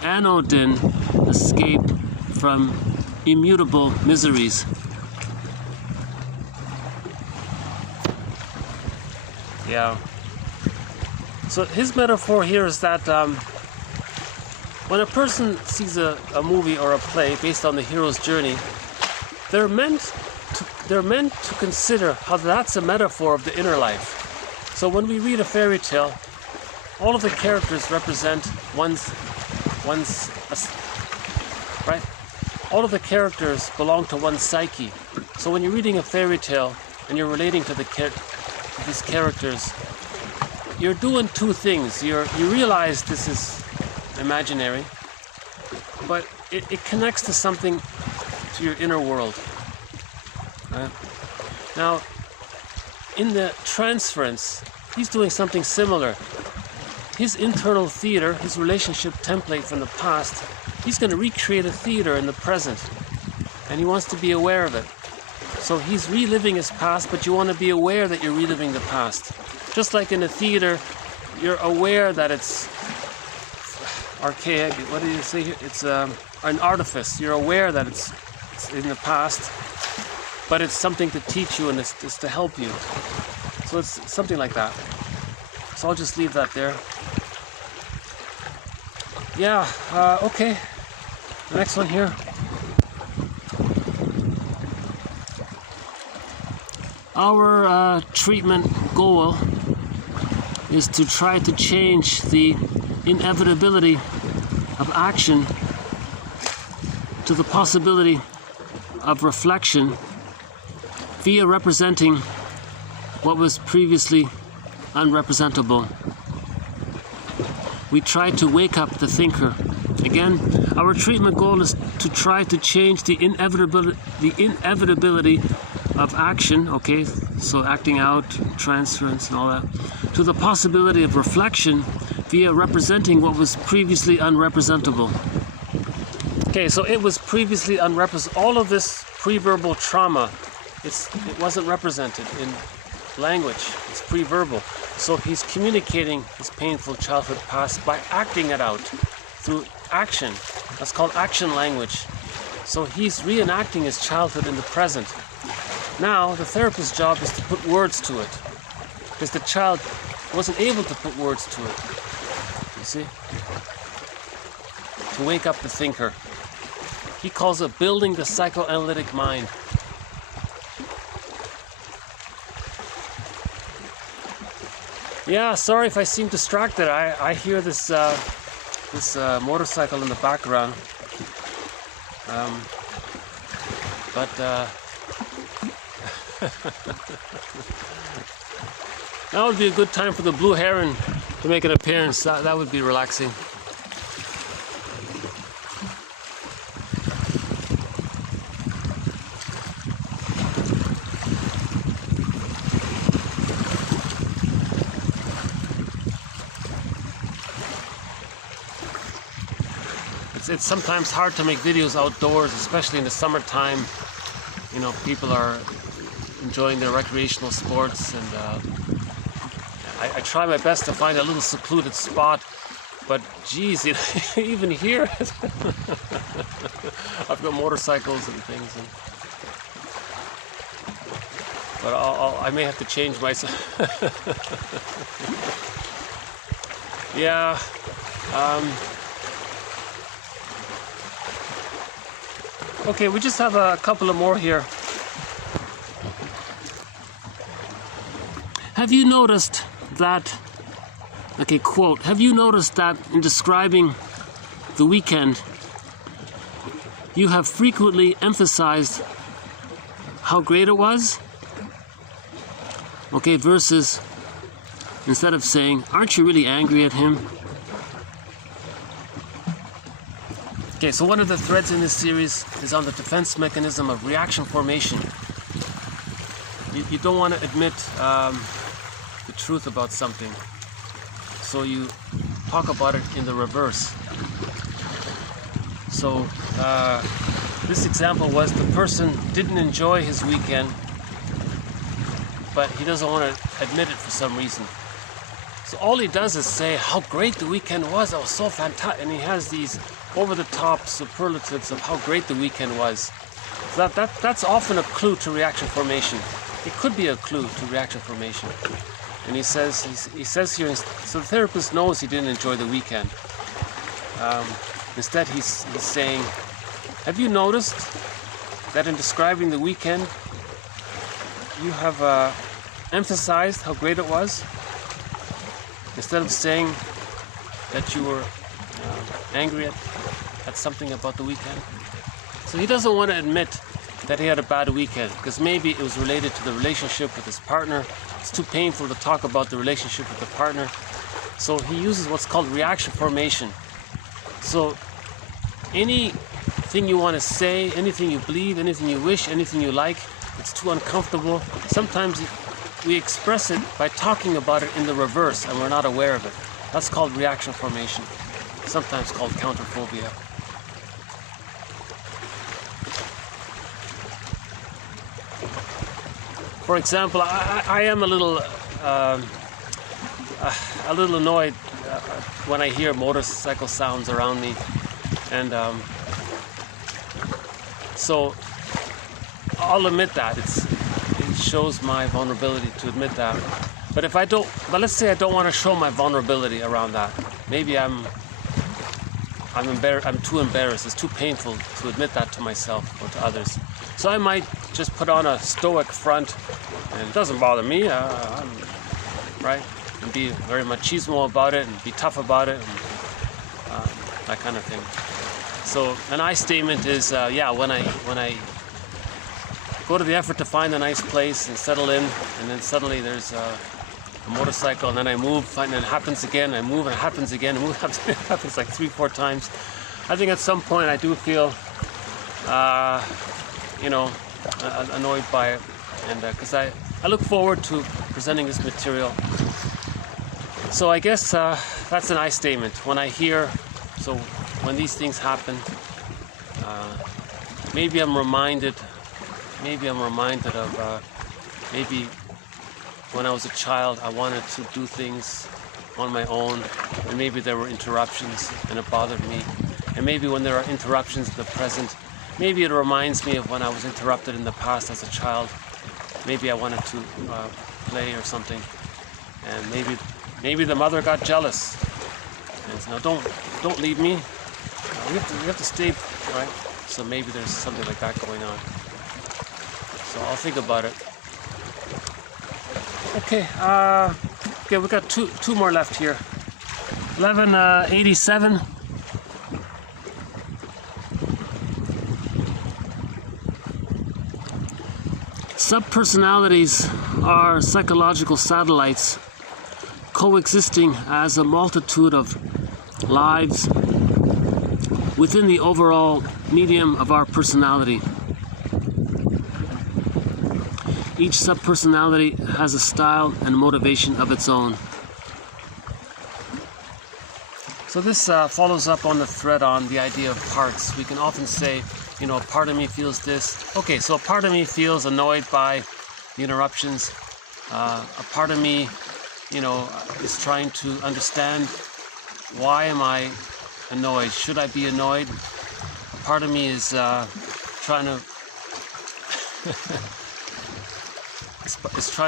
anodyne escape from immutable miseries. Yeah. So his metaphor here is that when a person sees a movie or a play based on the hero's journey, they're meant to consider how that's a metaphor of the inner life. So when we read a fairy tale, all of the characters represent one's right? All of the characters belong to one's psyche. So when you're reading a fairy tale and you're relating to these characters, you're doing two things. You realize this is imaginary, but it connects to something, to your inner world. Right? Now, in the transference, he's doing something similar. His internal theater, his relationship template from the past, he's going to recreate a theater in the present, and he wants to be aware of it. So he's reliving his past, but you want to be aware that you're reliving the past. Just like in a theater, you're aware that it's archaic. What do you say here? It's an artifice. You're aware that it's in the past, but it's something to teach you and it's to help you. So it's something like that. So I'll just leave that there. Yeah, okay. The next one here. Our treatment goal is to try to change the inevitability of action to the possibility of reflection via representing what was previously unrepresentable. We try to wake up the thinker. Again, our treatment goal is to try to change the inevitability of action, okay, so acting out, transference and all that, to the possibility of reflection via representing what was previously unrepresentable. Okay, so it was previously unrepresentable. All of this pre-verbal trauma, it wasn't represented in language. It's pre-verbal. So he's communicating his painful childhood past by acting it out through action. That's called action language. So he's reenacting his childhood in the present. Now the therapist's job is to put words to it, because the child wasn't able to put words to it. You see? To wake up the thinker. He calls it building the psychoanalytic mind. Yeah, sorry if I seem distracted. I hear this motorcycle in the background. That would be a good time for the blue heron to make an appearance. That would be relaxing. It's sometimes hard to make videos outdoors, especially in the summertime. You know, people are enjoying their recreational sports, and I try my best to find a little secluded spot, but geez, even here I've got motorcycles and things, but I may have to change myself. Yeah. Okay, we just have a couple of more here. Have you noticed that, okay, quote, have you noticed that in describing the weekend, you have frequently emphasized how great it was? Okay, versus, instead of saying, aren't you really angry at him? Okay, so one of the threads in this series is on the defense mechanism of reaction formation. You don't want to admit the truth about something, so you talk about it in the reverse. So this example was the person didn't enjoy his weekend, but he doesn't want to admit it for some reason. So all he does is say how great the weekend was. It was so fantastic, and he has these over-the-top superlatives of how great the weekend was. So that's often a clue to reaction formation. It could be a clue to reaction formation. And he says here, so the therapist knows he didn't enjoy the weekend. Instead, he's saying, have you noticed that in describing the weekend, you have emphasized how great it was, instead of saying that you were angry at something about the weekend? So he doesn't want to admit that he had a bad weekend, because maybe it was related to the relationship with his partner. It's too painful to talk about the relationship with the partner. So he uses what's called reaction formation. So anything you want to say, anything you believe, anything you wish, anything you like, it's too uncomfortable. Sometimes we express it by talking about it in the reverse, and we're not aware of it. That's called reaction formation, sometimes called counterphobia. For example, I am a little annoyed when I hear motorcycle sounds around me, and so I'll admit that it shows my vulnerability to admit that. But let's say I don't want to show my vulnerability around that. Maybe I'm too embarrassed. It's too painful to admit that to myself or to others. So I might just put on a stoic front, and it doesn't bother me, right? And be very machismo about it, and be tough about it, and that kind of thing. So an I statement is, when I go to the effort to find a nice place and settle in, and then suddenly there's a motorcycle, and then I move, and then it happens again, I move, and it happens again, and it happens like 3-4 times. I think at some point I do feel, annoyed by it, and because I look forward to presenting this material. So I guess that's an I statement. When I hear, so when these things happen, maybe I'm reminded of maybe when I was a child, I wanted to do things on my own, and maybe there were interruptions, and it bothered me. And maybe when there are interruptions in the present, maybe it reminds me of when I was interrupted in the past as a child. Maybe I wanted to play or something, and maybe the mother got jealous and said, "No, don't leave me. We have to stay, right?" So maybe there's something like that going on. So I'll think about it. Okay, we got two more left here. 1187. Subpersonalities are psychological satellites coexisting as a multitude of lives within the overall medium of our personality. Each subpersonality has a style and motivation of its own. So this follows up on the thread on the idea of parts. We can often say, a part of me feels this. Okay, so a part of me feels annoyed by the interruptions. A part of me, is trying to understand, why am I annoyed? Should I be annoyed? A part of me is trying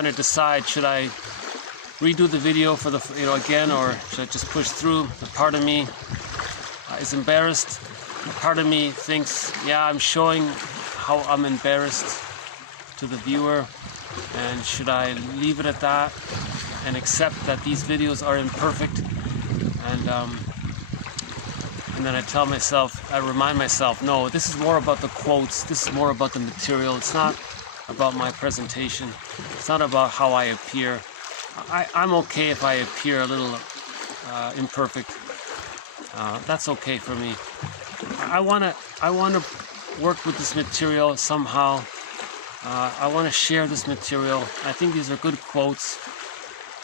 to decide, should I redo the video for the again, or should I just push through? A part of me is embarrassed. A part of me thinks, I'm showing how I'm embarrassed to the viewer, and should I leave it at that and accept that these videos are imperfect? And then I remind myself, no, this is more about the quotes, this is more about the material, it's not about my presentation, it's not about how I appear. I'm okay if I appear a little imperfect. That's okay for me. I want to work with this material somehow. I want to share this material. I think these are good quotes.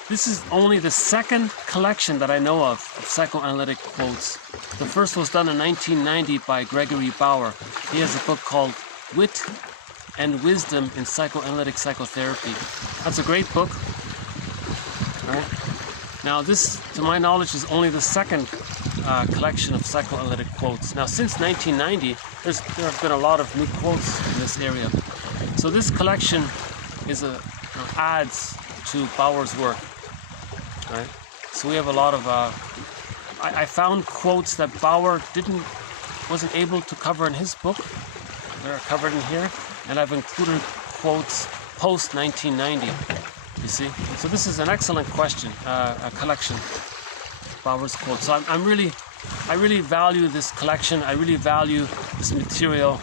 This is only the second collection that I know of psychoanalytic quotes. The first was done in 1990 by Gregory Bauer. He has a book called Wit and Wisdom in Psychoanalytic Psychotherapy. That's a great book. All right. Now this, to my knowledge, is only the second collection of psychoanalytic quotes. Now since 1990, there have been a lot of new quotes in this area. So this collection is adds to Bauer's work. All right. So we have a lot of, I found quotes that Bauer wasn't able to cover in his book. They're covered in here, and I've included quotes post 1990. You see, so this is an excellent question, a collection, Bauer's quotes. So I really value this collection. I really value this material.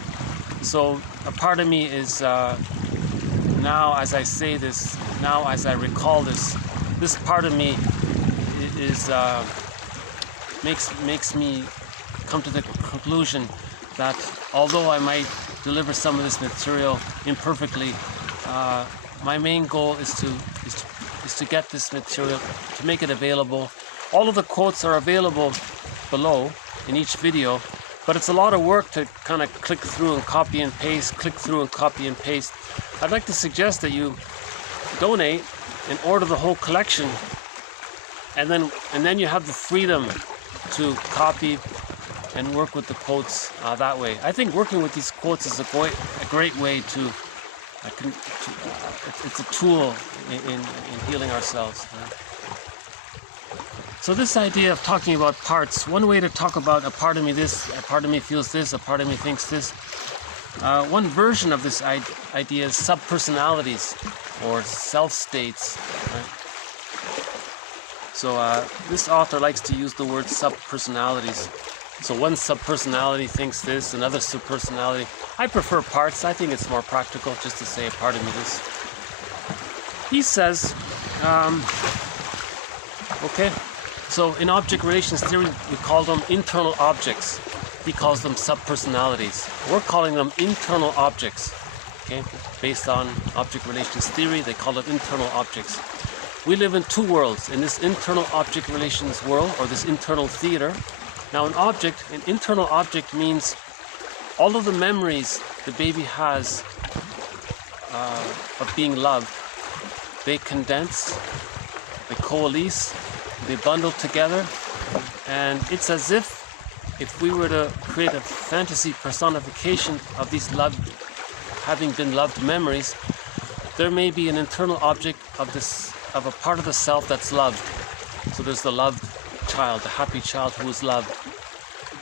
So a part of me is now, as I say this, now as I recall this part of me is makes me come to the conclusion that although I might deliver some of this material imperfectly, my main goal is to get this material, to make it available. All of the quotes are available below in each video, but it's a lot of work to kind of click through and copy and paste, click through and copy and paste. I'd like to suggest that you donate and order the whole collection, and then you have the freedom to copy and work with the quotes that way. I think working with these quotes is a great way to it's a tool in healing ourselves. So this idea of talking about parts, one way to talk about a part of me this, a part of me feels this, a part of me thinks this. One version of this idea is subpersonalities or self-states. Right? So this author likes to use the word subpersonalities. So one subpersonality thinks this, another subpersonality. I prefer parts. I think it's more practical just to say a part of me this. He says, okay, so in object relations theory, we call them internal objects. He calls them subpersonalities. We're calling them internal objects, okay? Based on object relations theory, they call it internal objects. We live in two worlds. In this internal object relations world, or this internal theater. Now an internal object means all of the memories the baby has of being loved, they condense, they coalesce, they bundle together, and it's as if we were to create a fantasy personification of these having been loved memories, there may be an internal object of a part of the self that's loved. So there's the loved child, the happy child who is loved.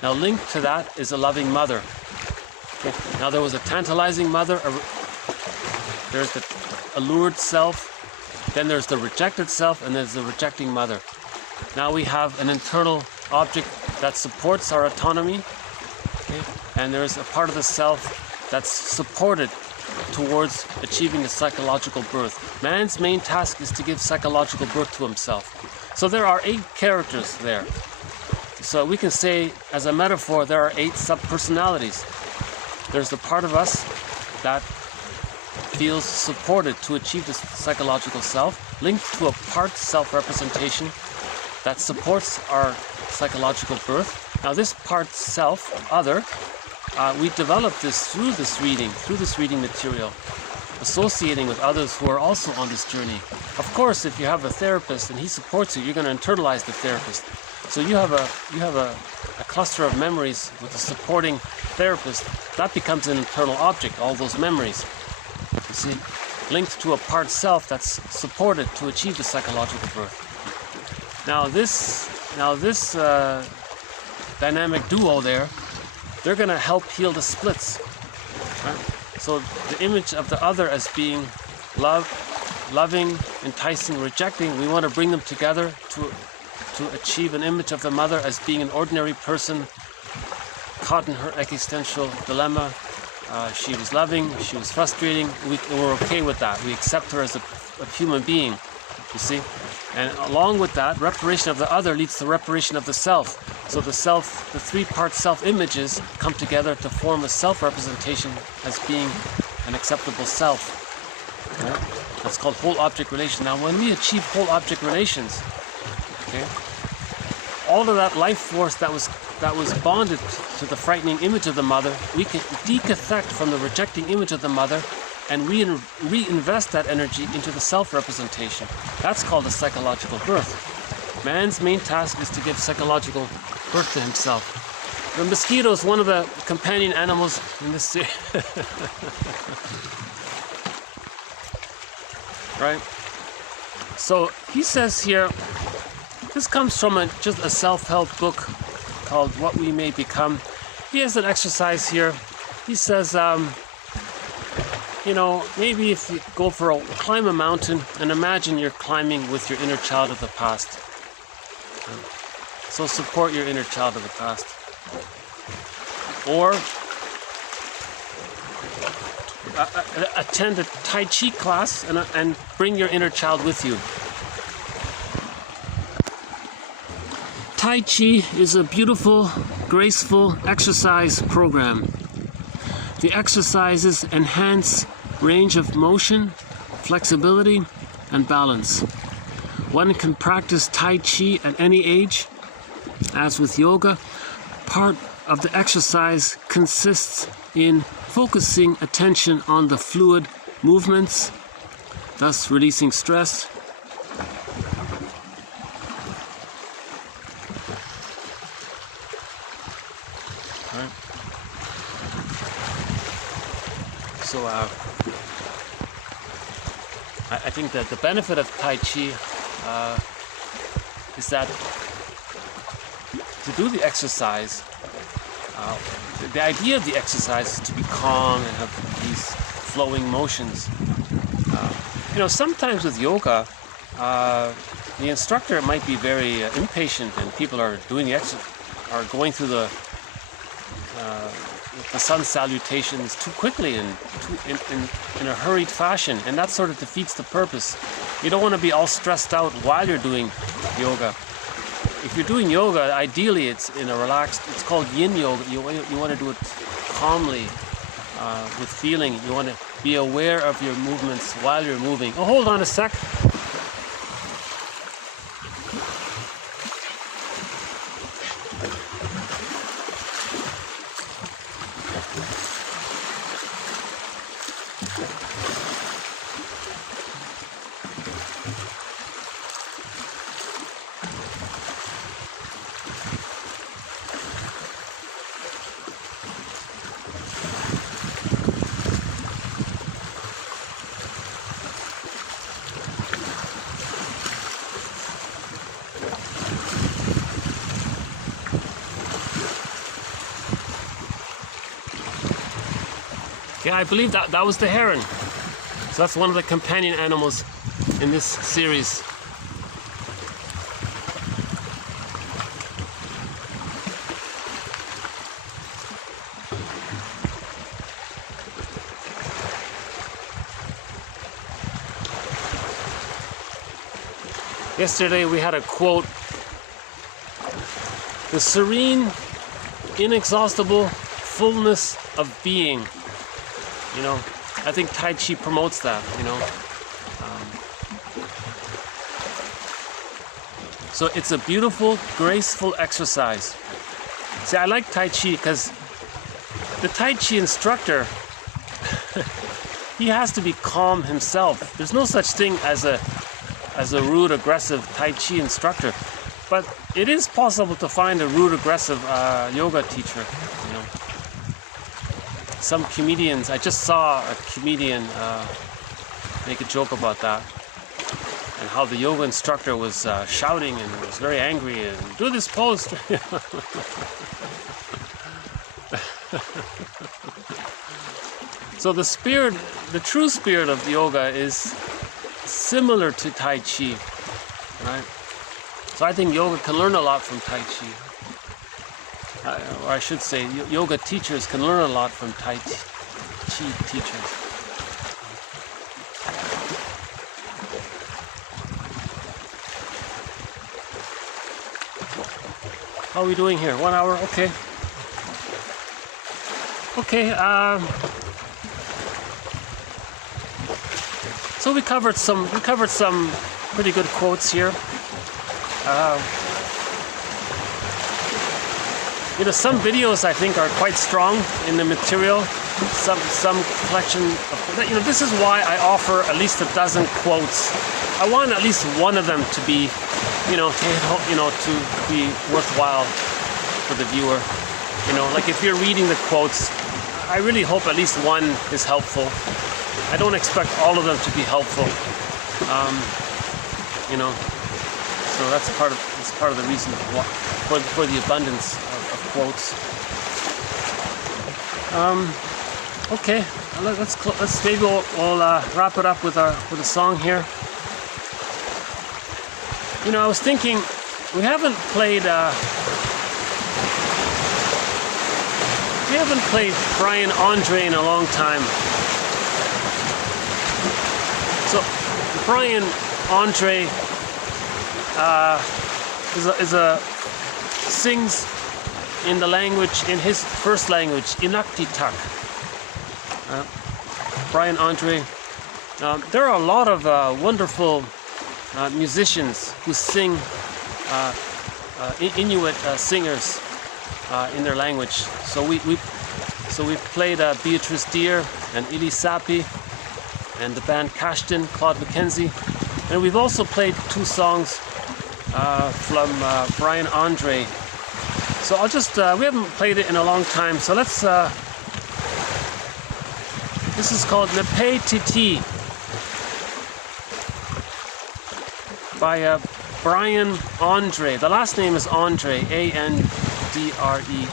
Now linked to that is a loving mother. Okay. Now there was a tantalizing mother, there's the allured self, then there's the rejected self, and there's the rejecting mother. Now we have an internal object that supports our autonomy, okay, and there's a part of the self that's supported towards achieving a psychological birth. Man's main task is to give psychological birth to himself. So there are 8 characters there. So we can say, as a metaphor, there are 8 subpersonalities. There's the part of us that feels supported to achieve the psychological self, linked to a part self-representation that supports our psychological birth. Now this part self, other, we developed this through this reading material, associating with others who are also on this journey. Of course, if you have a therapist and he supports you, you're going to internalize the therapist. So you have a cluster of memories with a supporting therapist. That becomes an internal object, all those memories. You see, linked to a part self that's supported to achieve the psychological birth. Now this dynamic duo there, they're going to help heal the splits. Right? So the image of the other as being loving, enticing, rejecting, we want to bring them together to achieve an image of the mother as being an ordinary person caught in her existential dilemma. She was loving, she was frustrating, we're okay with that. We accept her as a human being, you see. And along with that, reparation of the other leads to reparation of the self. So the 3-part self-images come together to form a self-representation as being an acceptable self. Okay? That's called whole object relation. Now when we achieve whole object relations, okay, all of that life force that was that was bonded to the frightening image of the mother, we can decathect from the rejecting image of the mother and reinvest that energy into the self-representation. That's called a psychological birth. Man's main task is to give psychological birth to himself. The mosquito is one of the companion animals in this series. Right? So he says here, this comes from just a self-help book called What We May Become. He has an exercise here. He says, you know, maybe if you go for climb a mountain and imagine you're climbing with your inner child of the past. So support your inner child of the past. Or attend a Tai Chi class and bring your inner child with you. Tai Chi is a beautiful, graceful exercise program. The exercises enhance range of motion, flexibility, and balance. One can practice Tai Chi at any age. As with yoga, part of the exercise consists in focusing attention on the fluid movements, thus releasing stress. Right. So I think that the benefit of Tai Chi is that to do the exercise, the idea of the exercise is to be calm and have these flowing motions. You know, sometimes with yoga, the instructor might be very impatient, and people are doing the are going through the sun salutations too quickly and in a hurried fashion, and that sort of defeats the purpose. You don't want to be all stressed out while you're doing yoga. If you're doing yoga, ideally it's in a relaxed, it's called yin yoga. You want to do it calmly, with feeling. You want to be aware of your movements while you're moving. Oh, hold on a sec. Yeah, I believe that was the heron. So that's one of the companion animals in this series. Yesterday we had a quote: "The serene, inexhaustible fullness of being." You know, I think Tai Chi promotes that, you know. So it's a beautiful, graceful exercise. See, I like Tai Chi because the Tai Chi instructor, he has to be calm himself. There's no such thing as a rude, aggressive Tai Chi instructor. But it is possible to find a rude, aggressive yoga teacher, you know. Some comedians, I just saw a comedian make a joke about that, and how the yoga instructor was shouting and was very angry and do this pose. So the spirit, the true spirit of yoga is similar to Tai Chi, right? So I think yoga can learn a lot from Tai Chi. Or I should say, yoga teachers can learn a lot from Tai Chi teachers. How are we doing here? 1 hour? Okay. Okay. So we covered some pretty good quotes here. You know, some videos I think are quite strong in the material. Some collection of, you know, this is why I offer at least a dozen quotes. I want at least one of them to be, to be worthwhile for the viewer. You know, like if you're reading the quotes, I really hope at least one is helpful. I don't expect all of them to be helpful. You know, so that's part of the reason for the abundance of quotes. Okay, let's maybe we'll wrap it up with a song here. You know, I was thinking we haven't played Brian Andre in a long time. So Brian Andre sings in the language, in his first language, Inuktitut. Brian Andre. There are a lot of wonderful musicians who sing, Inuit singers in their language. So we've played Beatrice Deer and Ili Sapi and the band Kashtin, Claude McKenzie, and we've also played 2 songs from Brian Andre. So I'll just we haven't played it in a long time. So let's. This is called Nepe Titi by Brian Andre. The last name is Andre, A-N-D-R-E.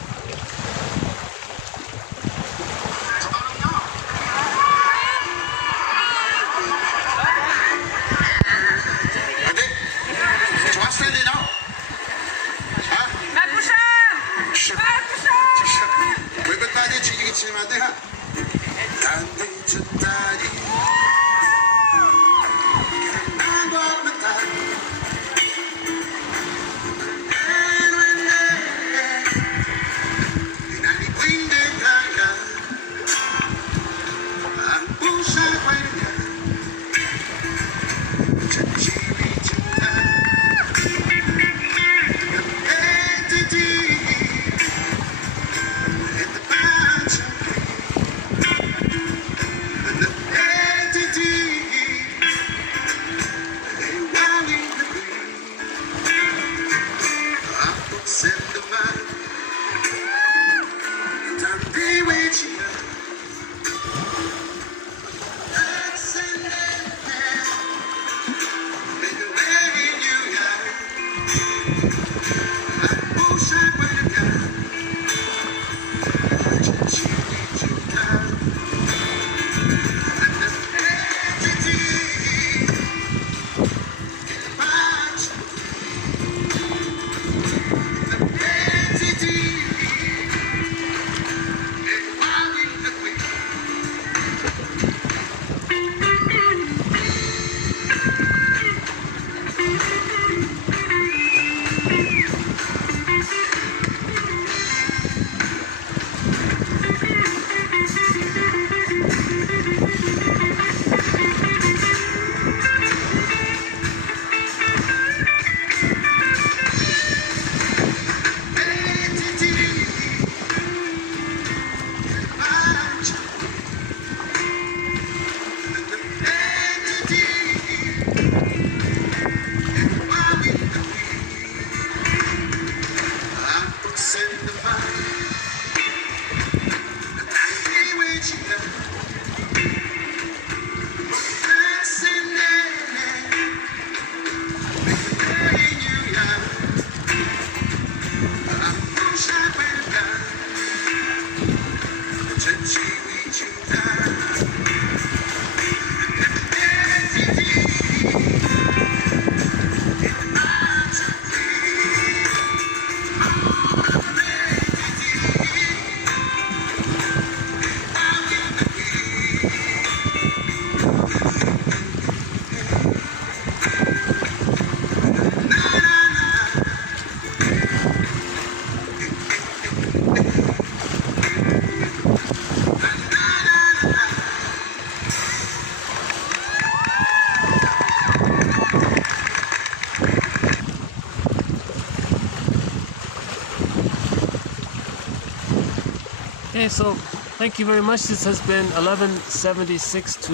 Okay, so thank you very much. This has been 1176 to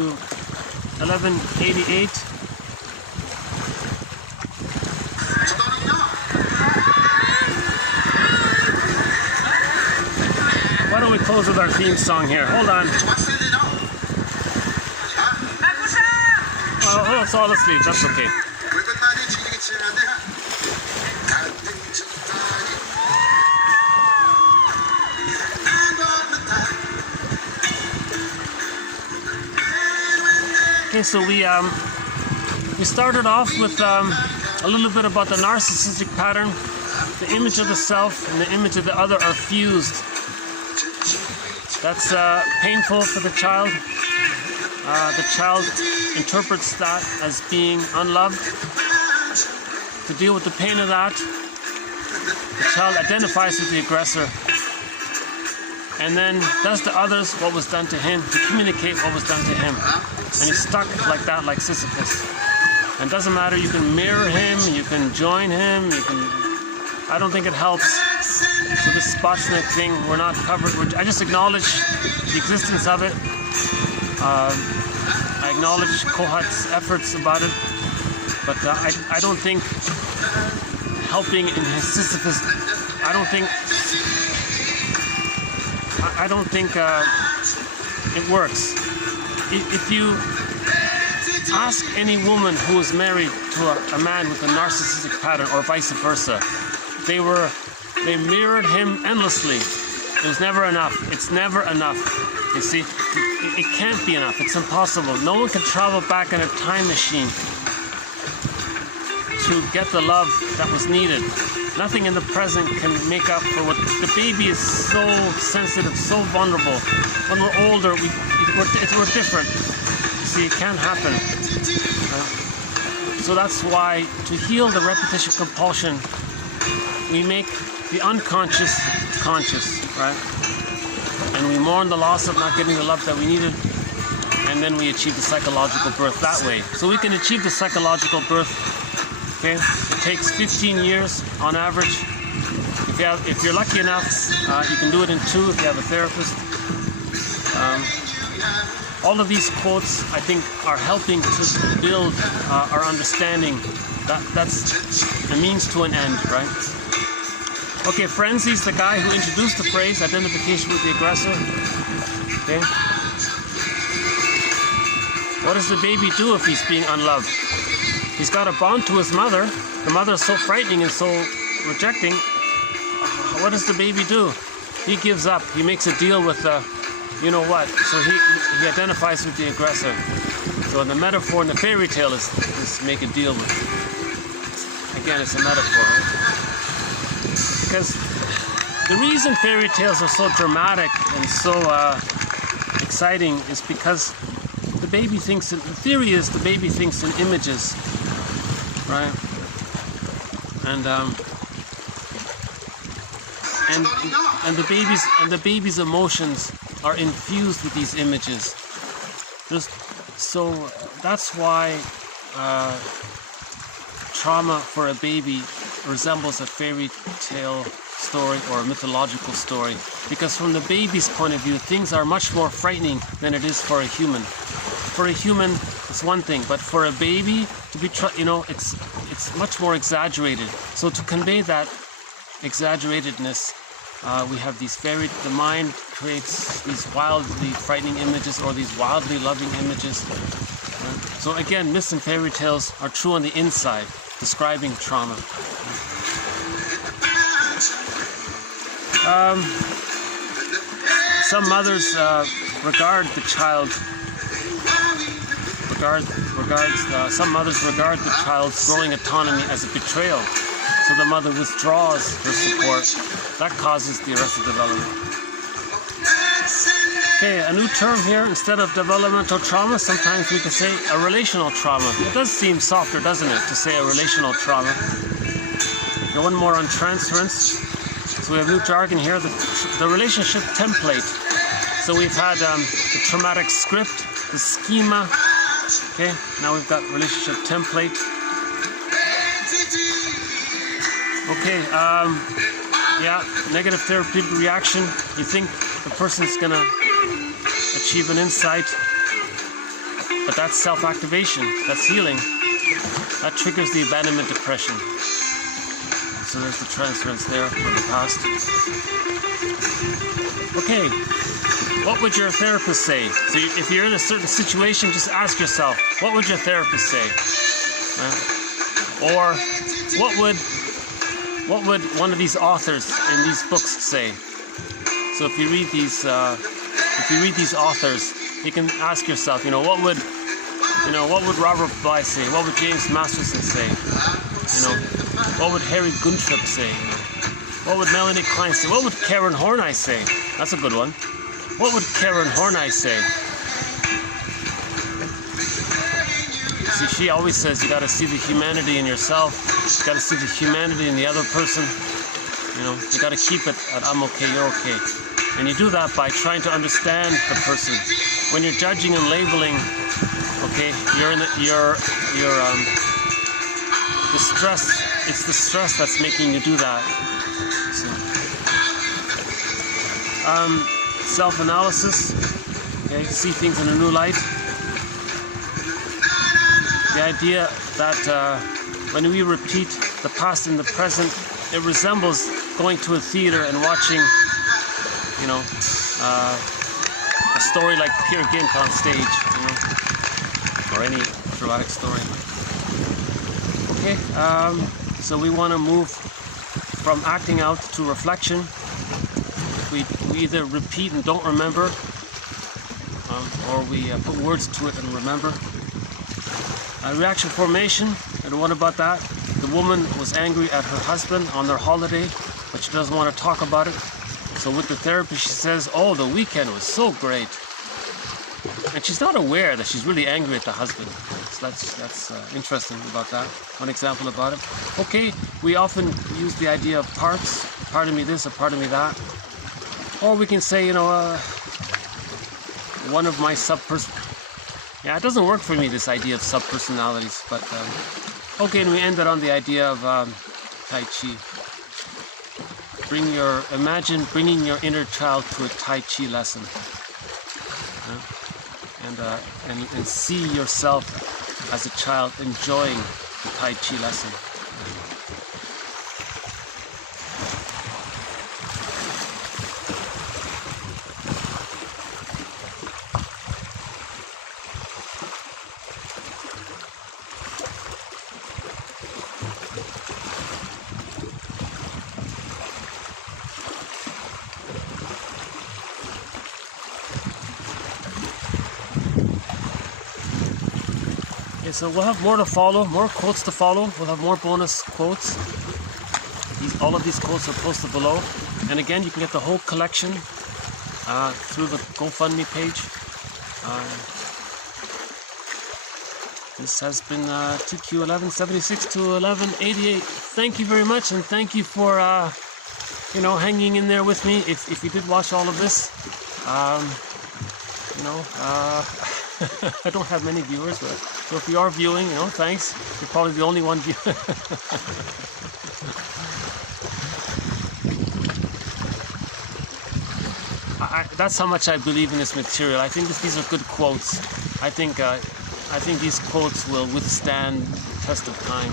1188. Why don't we close with our theme song here? Hold on. Oh, it's all asleep. That's okay. Okay, so we started off with a little bit about the narcissistic pattern. The image of the self and the image of the other are fused. That's painful for the child. The child interprets that as being unloved. To deal with the pain of that, the child identifies with the aggressor and then does to others what was done to him, to communicate what was done to him. And he's stuck like that, like Sisyphus. And it doesn't matter, you can mirror him, you can join him, I don't think it helps. So this Spotsnik thing, we're not covered. I just acknowledge the existence of it. I acknowledge Kohut's efforts about it, but I don't think helping in his Sisyphus, I don't think it works. If you ask any woman who is married to a man with a narcissistic pattern or vice versa, they mirrored him endlessly. It was never enough. It's never enough. You see, it can't be enough. It's impossible. No one can travel back in a time machine to get the love that was needed. Nothing in the present can make up for what the baby is so sensitive, so vulnerable. When we're older, we're different. You see, it can't happen. So that's why to heal the repetition compulsion, we make the unconscious conscious, right? And we mourn the loss of not getting the love that we needed, and then we achieve the psychological birth that way. So we can achieve the psychological birth. Okay, it takes 15 years on average. If you're lucky enough, you can do it in 2 if you have a therapist. All of these quotes, I think, are helping to build our understanding. That's a means to an end, right? Okay, frenzy's the guy who introduced the phrase identification with the aggressor. Okay. What does the baby do if he's being unloved? He's got a bond to his mother. The mother is so frightening and so rejecting. What does the baby do? He gives up. He makes a deal with the, you know what? So he identifies with the aggressor. So the metaphor in the fairy tale is make a deal with. Again, it's a metaphor, right? Because the reason fairy tales are so dramatic and so exciting is because the baby thinks, the theory is the baby thinks in images, right? And the baby's emotions are infused with these images. So that's why trauma for a baby resembles a fairy tale story or a mythological story, because from the baby's point of view, things are much more frightening than it is for a human. For a human, it's one thing, but for a baby to be, it's much more exaggerated. So to convey that exaggeratedness, we have these the mind creates these wildly frightening images or these wildly loving images. So again, myths and fairy tales are true on the inside, describing trauma. Some mothers regard the child's growing autonomy as a betrayal. So the mother withdraws her support. That causes the arrested development. Okay, a new term here. Instead of developmental trauma, sometimes we can say a relational trauma. It does seem softer, doesn't it, to say a relational trauma. Now one more on transference. So we have new jargon here, the relationship template. So we've had the traumatic script, the schema. Okay, now we've got relationship template. Okay, yeah, negative therapeutic reaction. You think the person's gonna achieve an insight, but that's self-activation, that's healing. That triggers the abandonment depression. So there's the transference there from the past. Okay, what would your therapist say? So if you're in a certain situation, just ask yourself, what would your therapist say? Or what would one of these authors in these books say? So if you read these authors, you can ask yourself, what would Robert Bly say? What would James Masterson say? What would Harry Gunthrop say? What would Melanie Klein say? What would Karen Horney say? That's a good one. What would Karen Horney say? See, she always says you got to see the humanity in yourself. You got to see the humanity in the other person. You got to keep it at I'm okay, you're okay. And you do that by trying to understand the person. When you're judging and labeling, okay, the stress. It's the stress that's making you do that. So, self-analysis. Okay, see things in a new light. The idea that when we repeat the past in the present, it resembles going to a theater and watching, a story like Peer Gynt on stage, or any dramatic story. Okay, so we want to move from acting out to reflection. We either repeat and don't remember, or we put words to it and remember. Reaction formation, and what about that? The woman was angry at her husband on their holiday, but she doesn't want to talk about it. So with the therapist, she says, oh, the weekend was so great. And she's not aware that she's really angry at the husband. So that's interesting about that. One example about it. Okay, we often use the idea of parts. Part of me this, a part of me that. Or we can say, one of my yeah, it doesn't work for me, this idea of sub-personalities, but okay, and we ended on the idea of Tai Chi. Imagine bringing your inner child to a Tai Chi lesson, and see yourself as a child enjoying the Tai Chi lesson. So we'll have more to follow, more quotes to follow. We'll have more bonus quotes. All of these quotes are posted below. And again, you can get the whole collection through the GoFundMe page. This has been TQ 1176 to 1188. Thank you very much, and thank you for hanging in there with me. If you did watch all of this, I don't have many viewers, but so if you are viewing, thanks. You're probably the only one viewing. That's how much I believe in this material. I think these are good quotes. I think these quotes will withstand the test of time.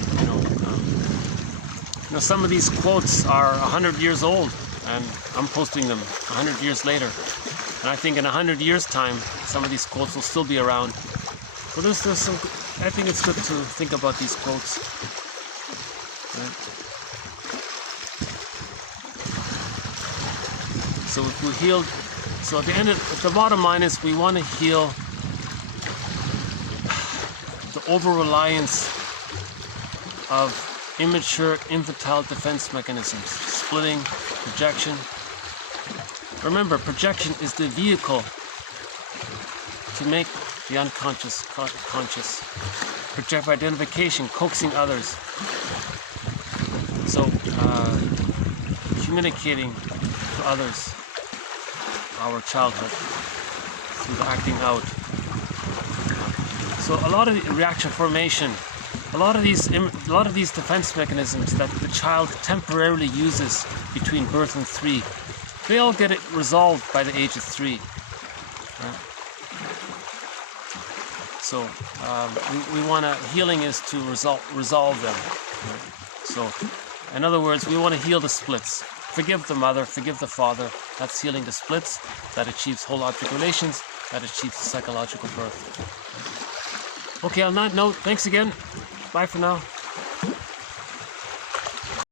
Some of these quotes are 100 years old, and I'm posting them 100 years later. And I think in 100 years' time, some of these quotes will still be around. So there's some. I think it's good to think about these quotes. Right? So if we healed, so at the bottom line is we want to heal the over-reliance of immature, infantile defense mechanisms, splitting, projection. Remember, projection is the vehicle to make the unconscious conscious. Project identification, coaxing others. So, communicating to others our childhood through the acting out. So, a lot of the reaction formation, a lot of these defense mechanisms that the child temporarily uses between birth and 3 they all get it resolved by the age of 3. Right? So we want to, healing is to resolve them. Right? So in other words, we want to heal the splits. Forgive the mother, forgive the father. That's healing the splits. That achieves whole object relations. That achieves psychological birth. Okay, on that note, thanks again. Bye for now.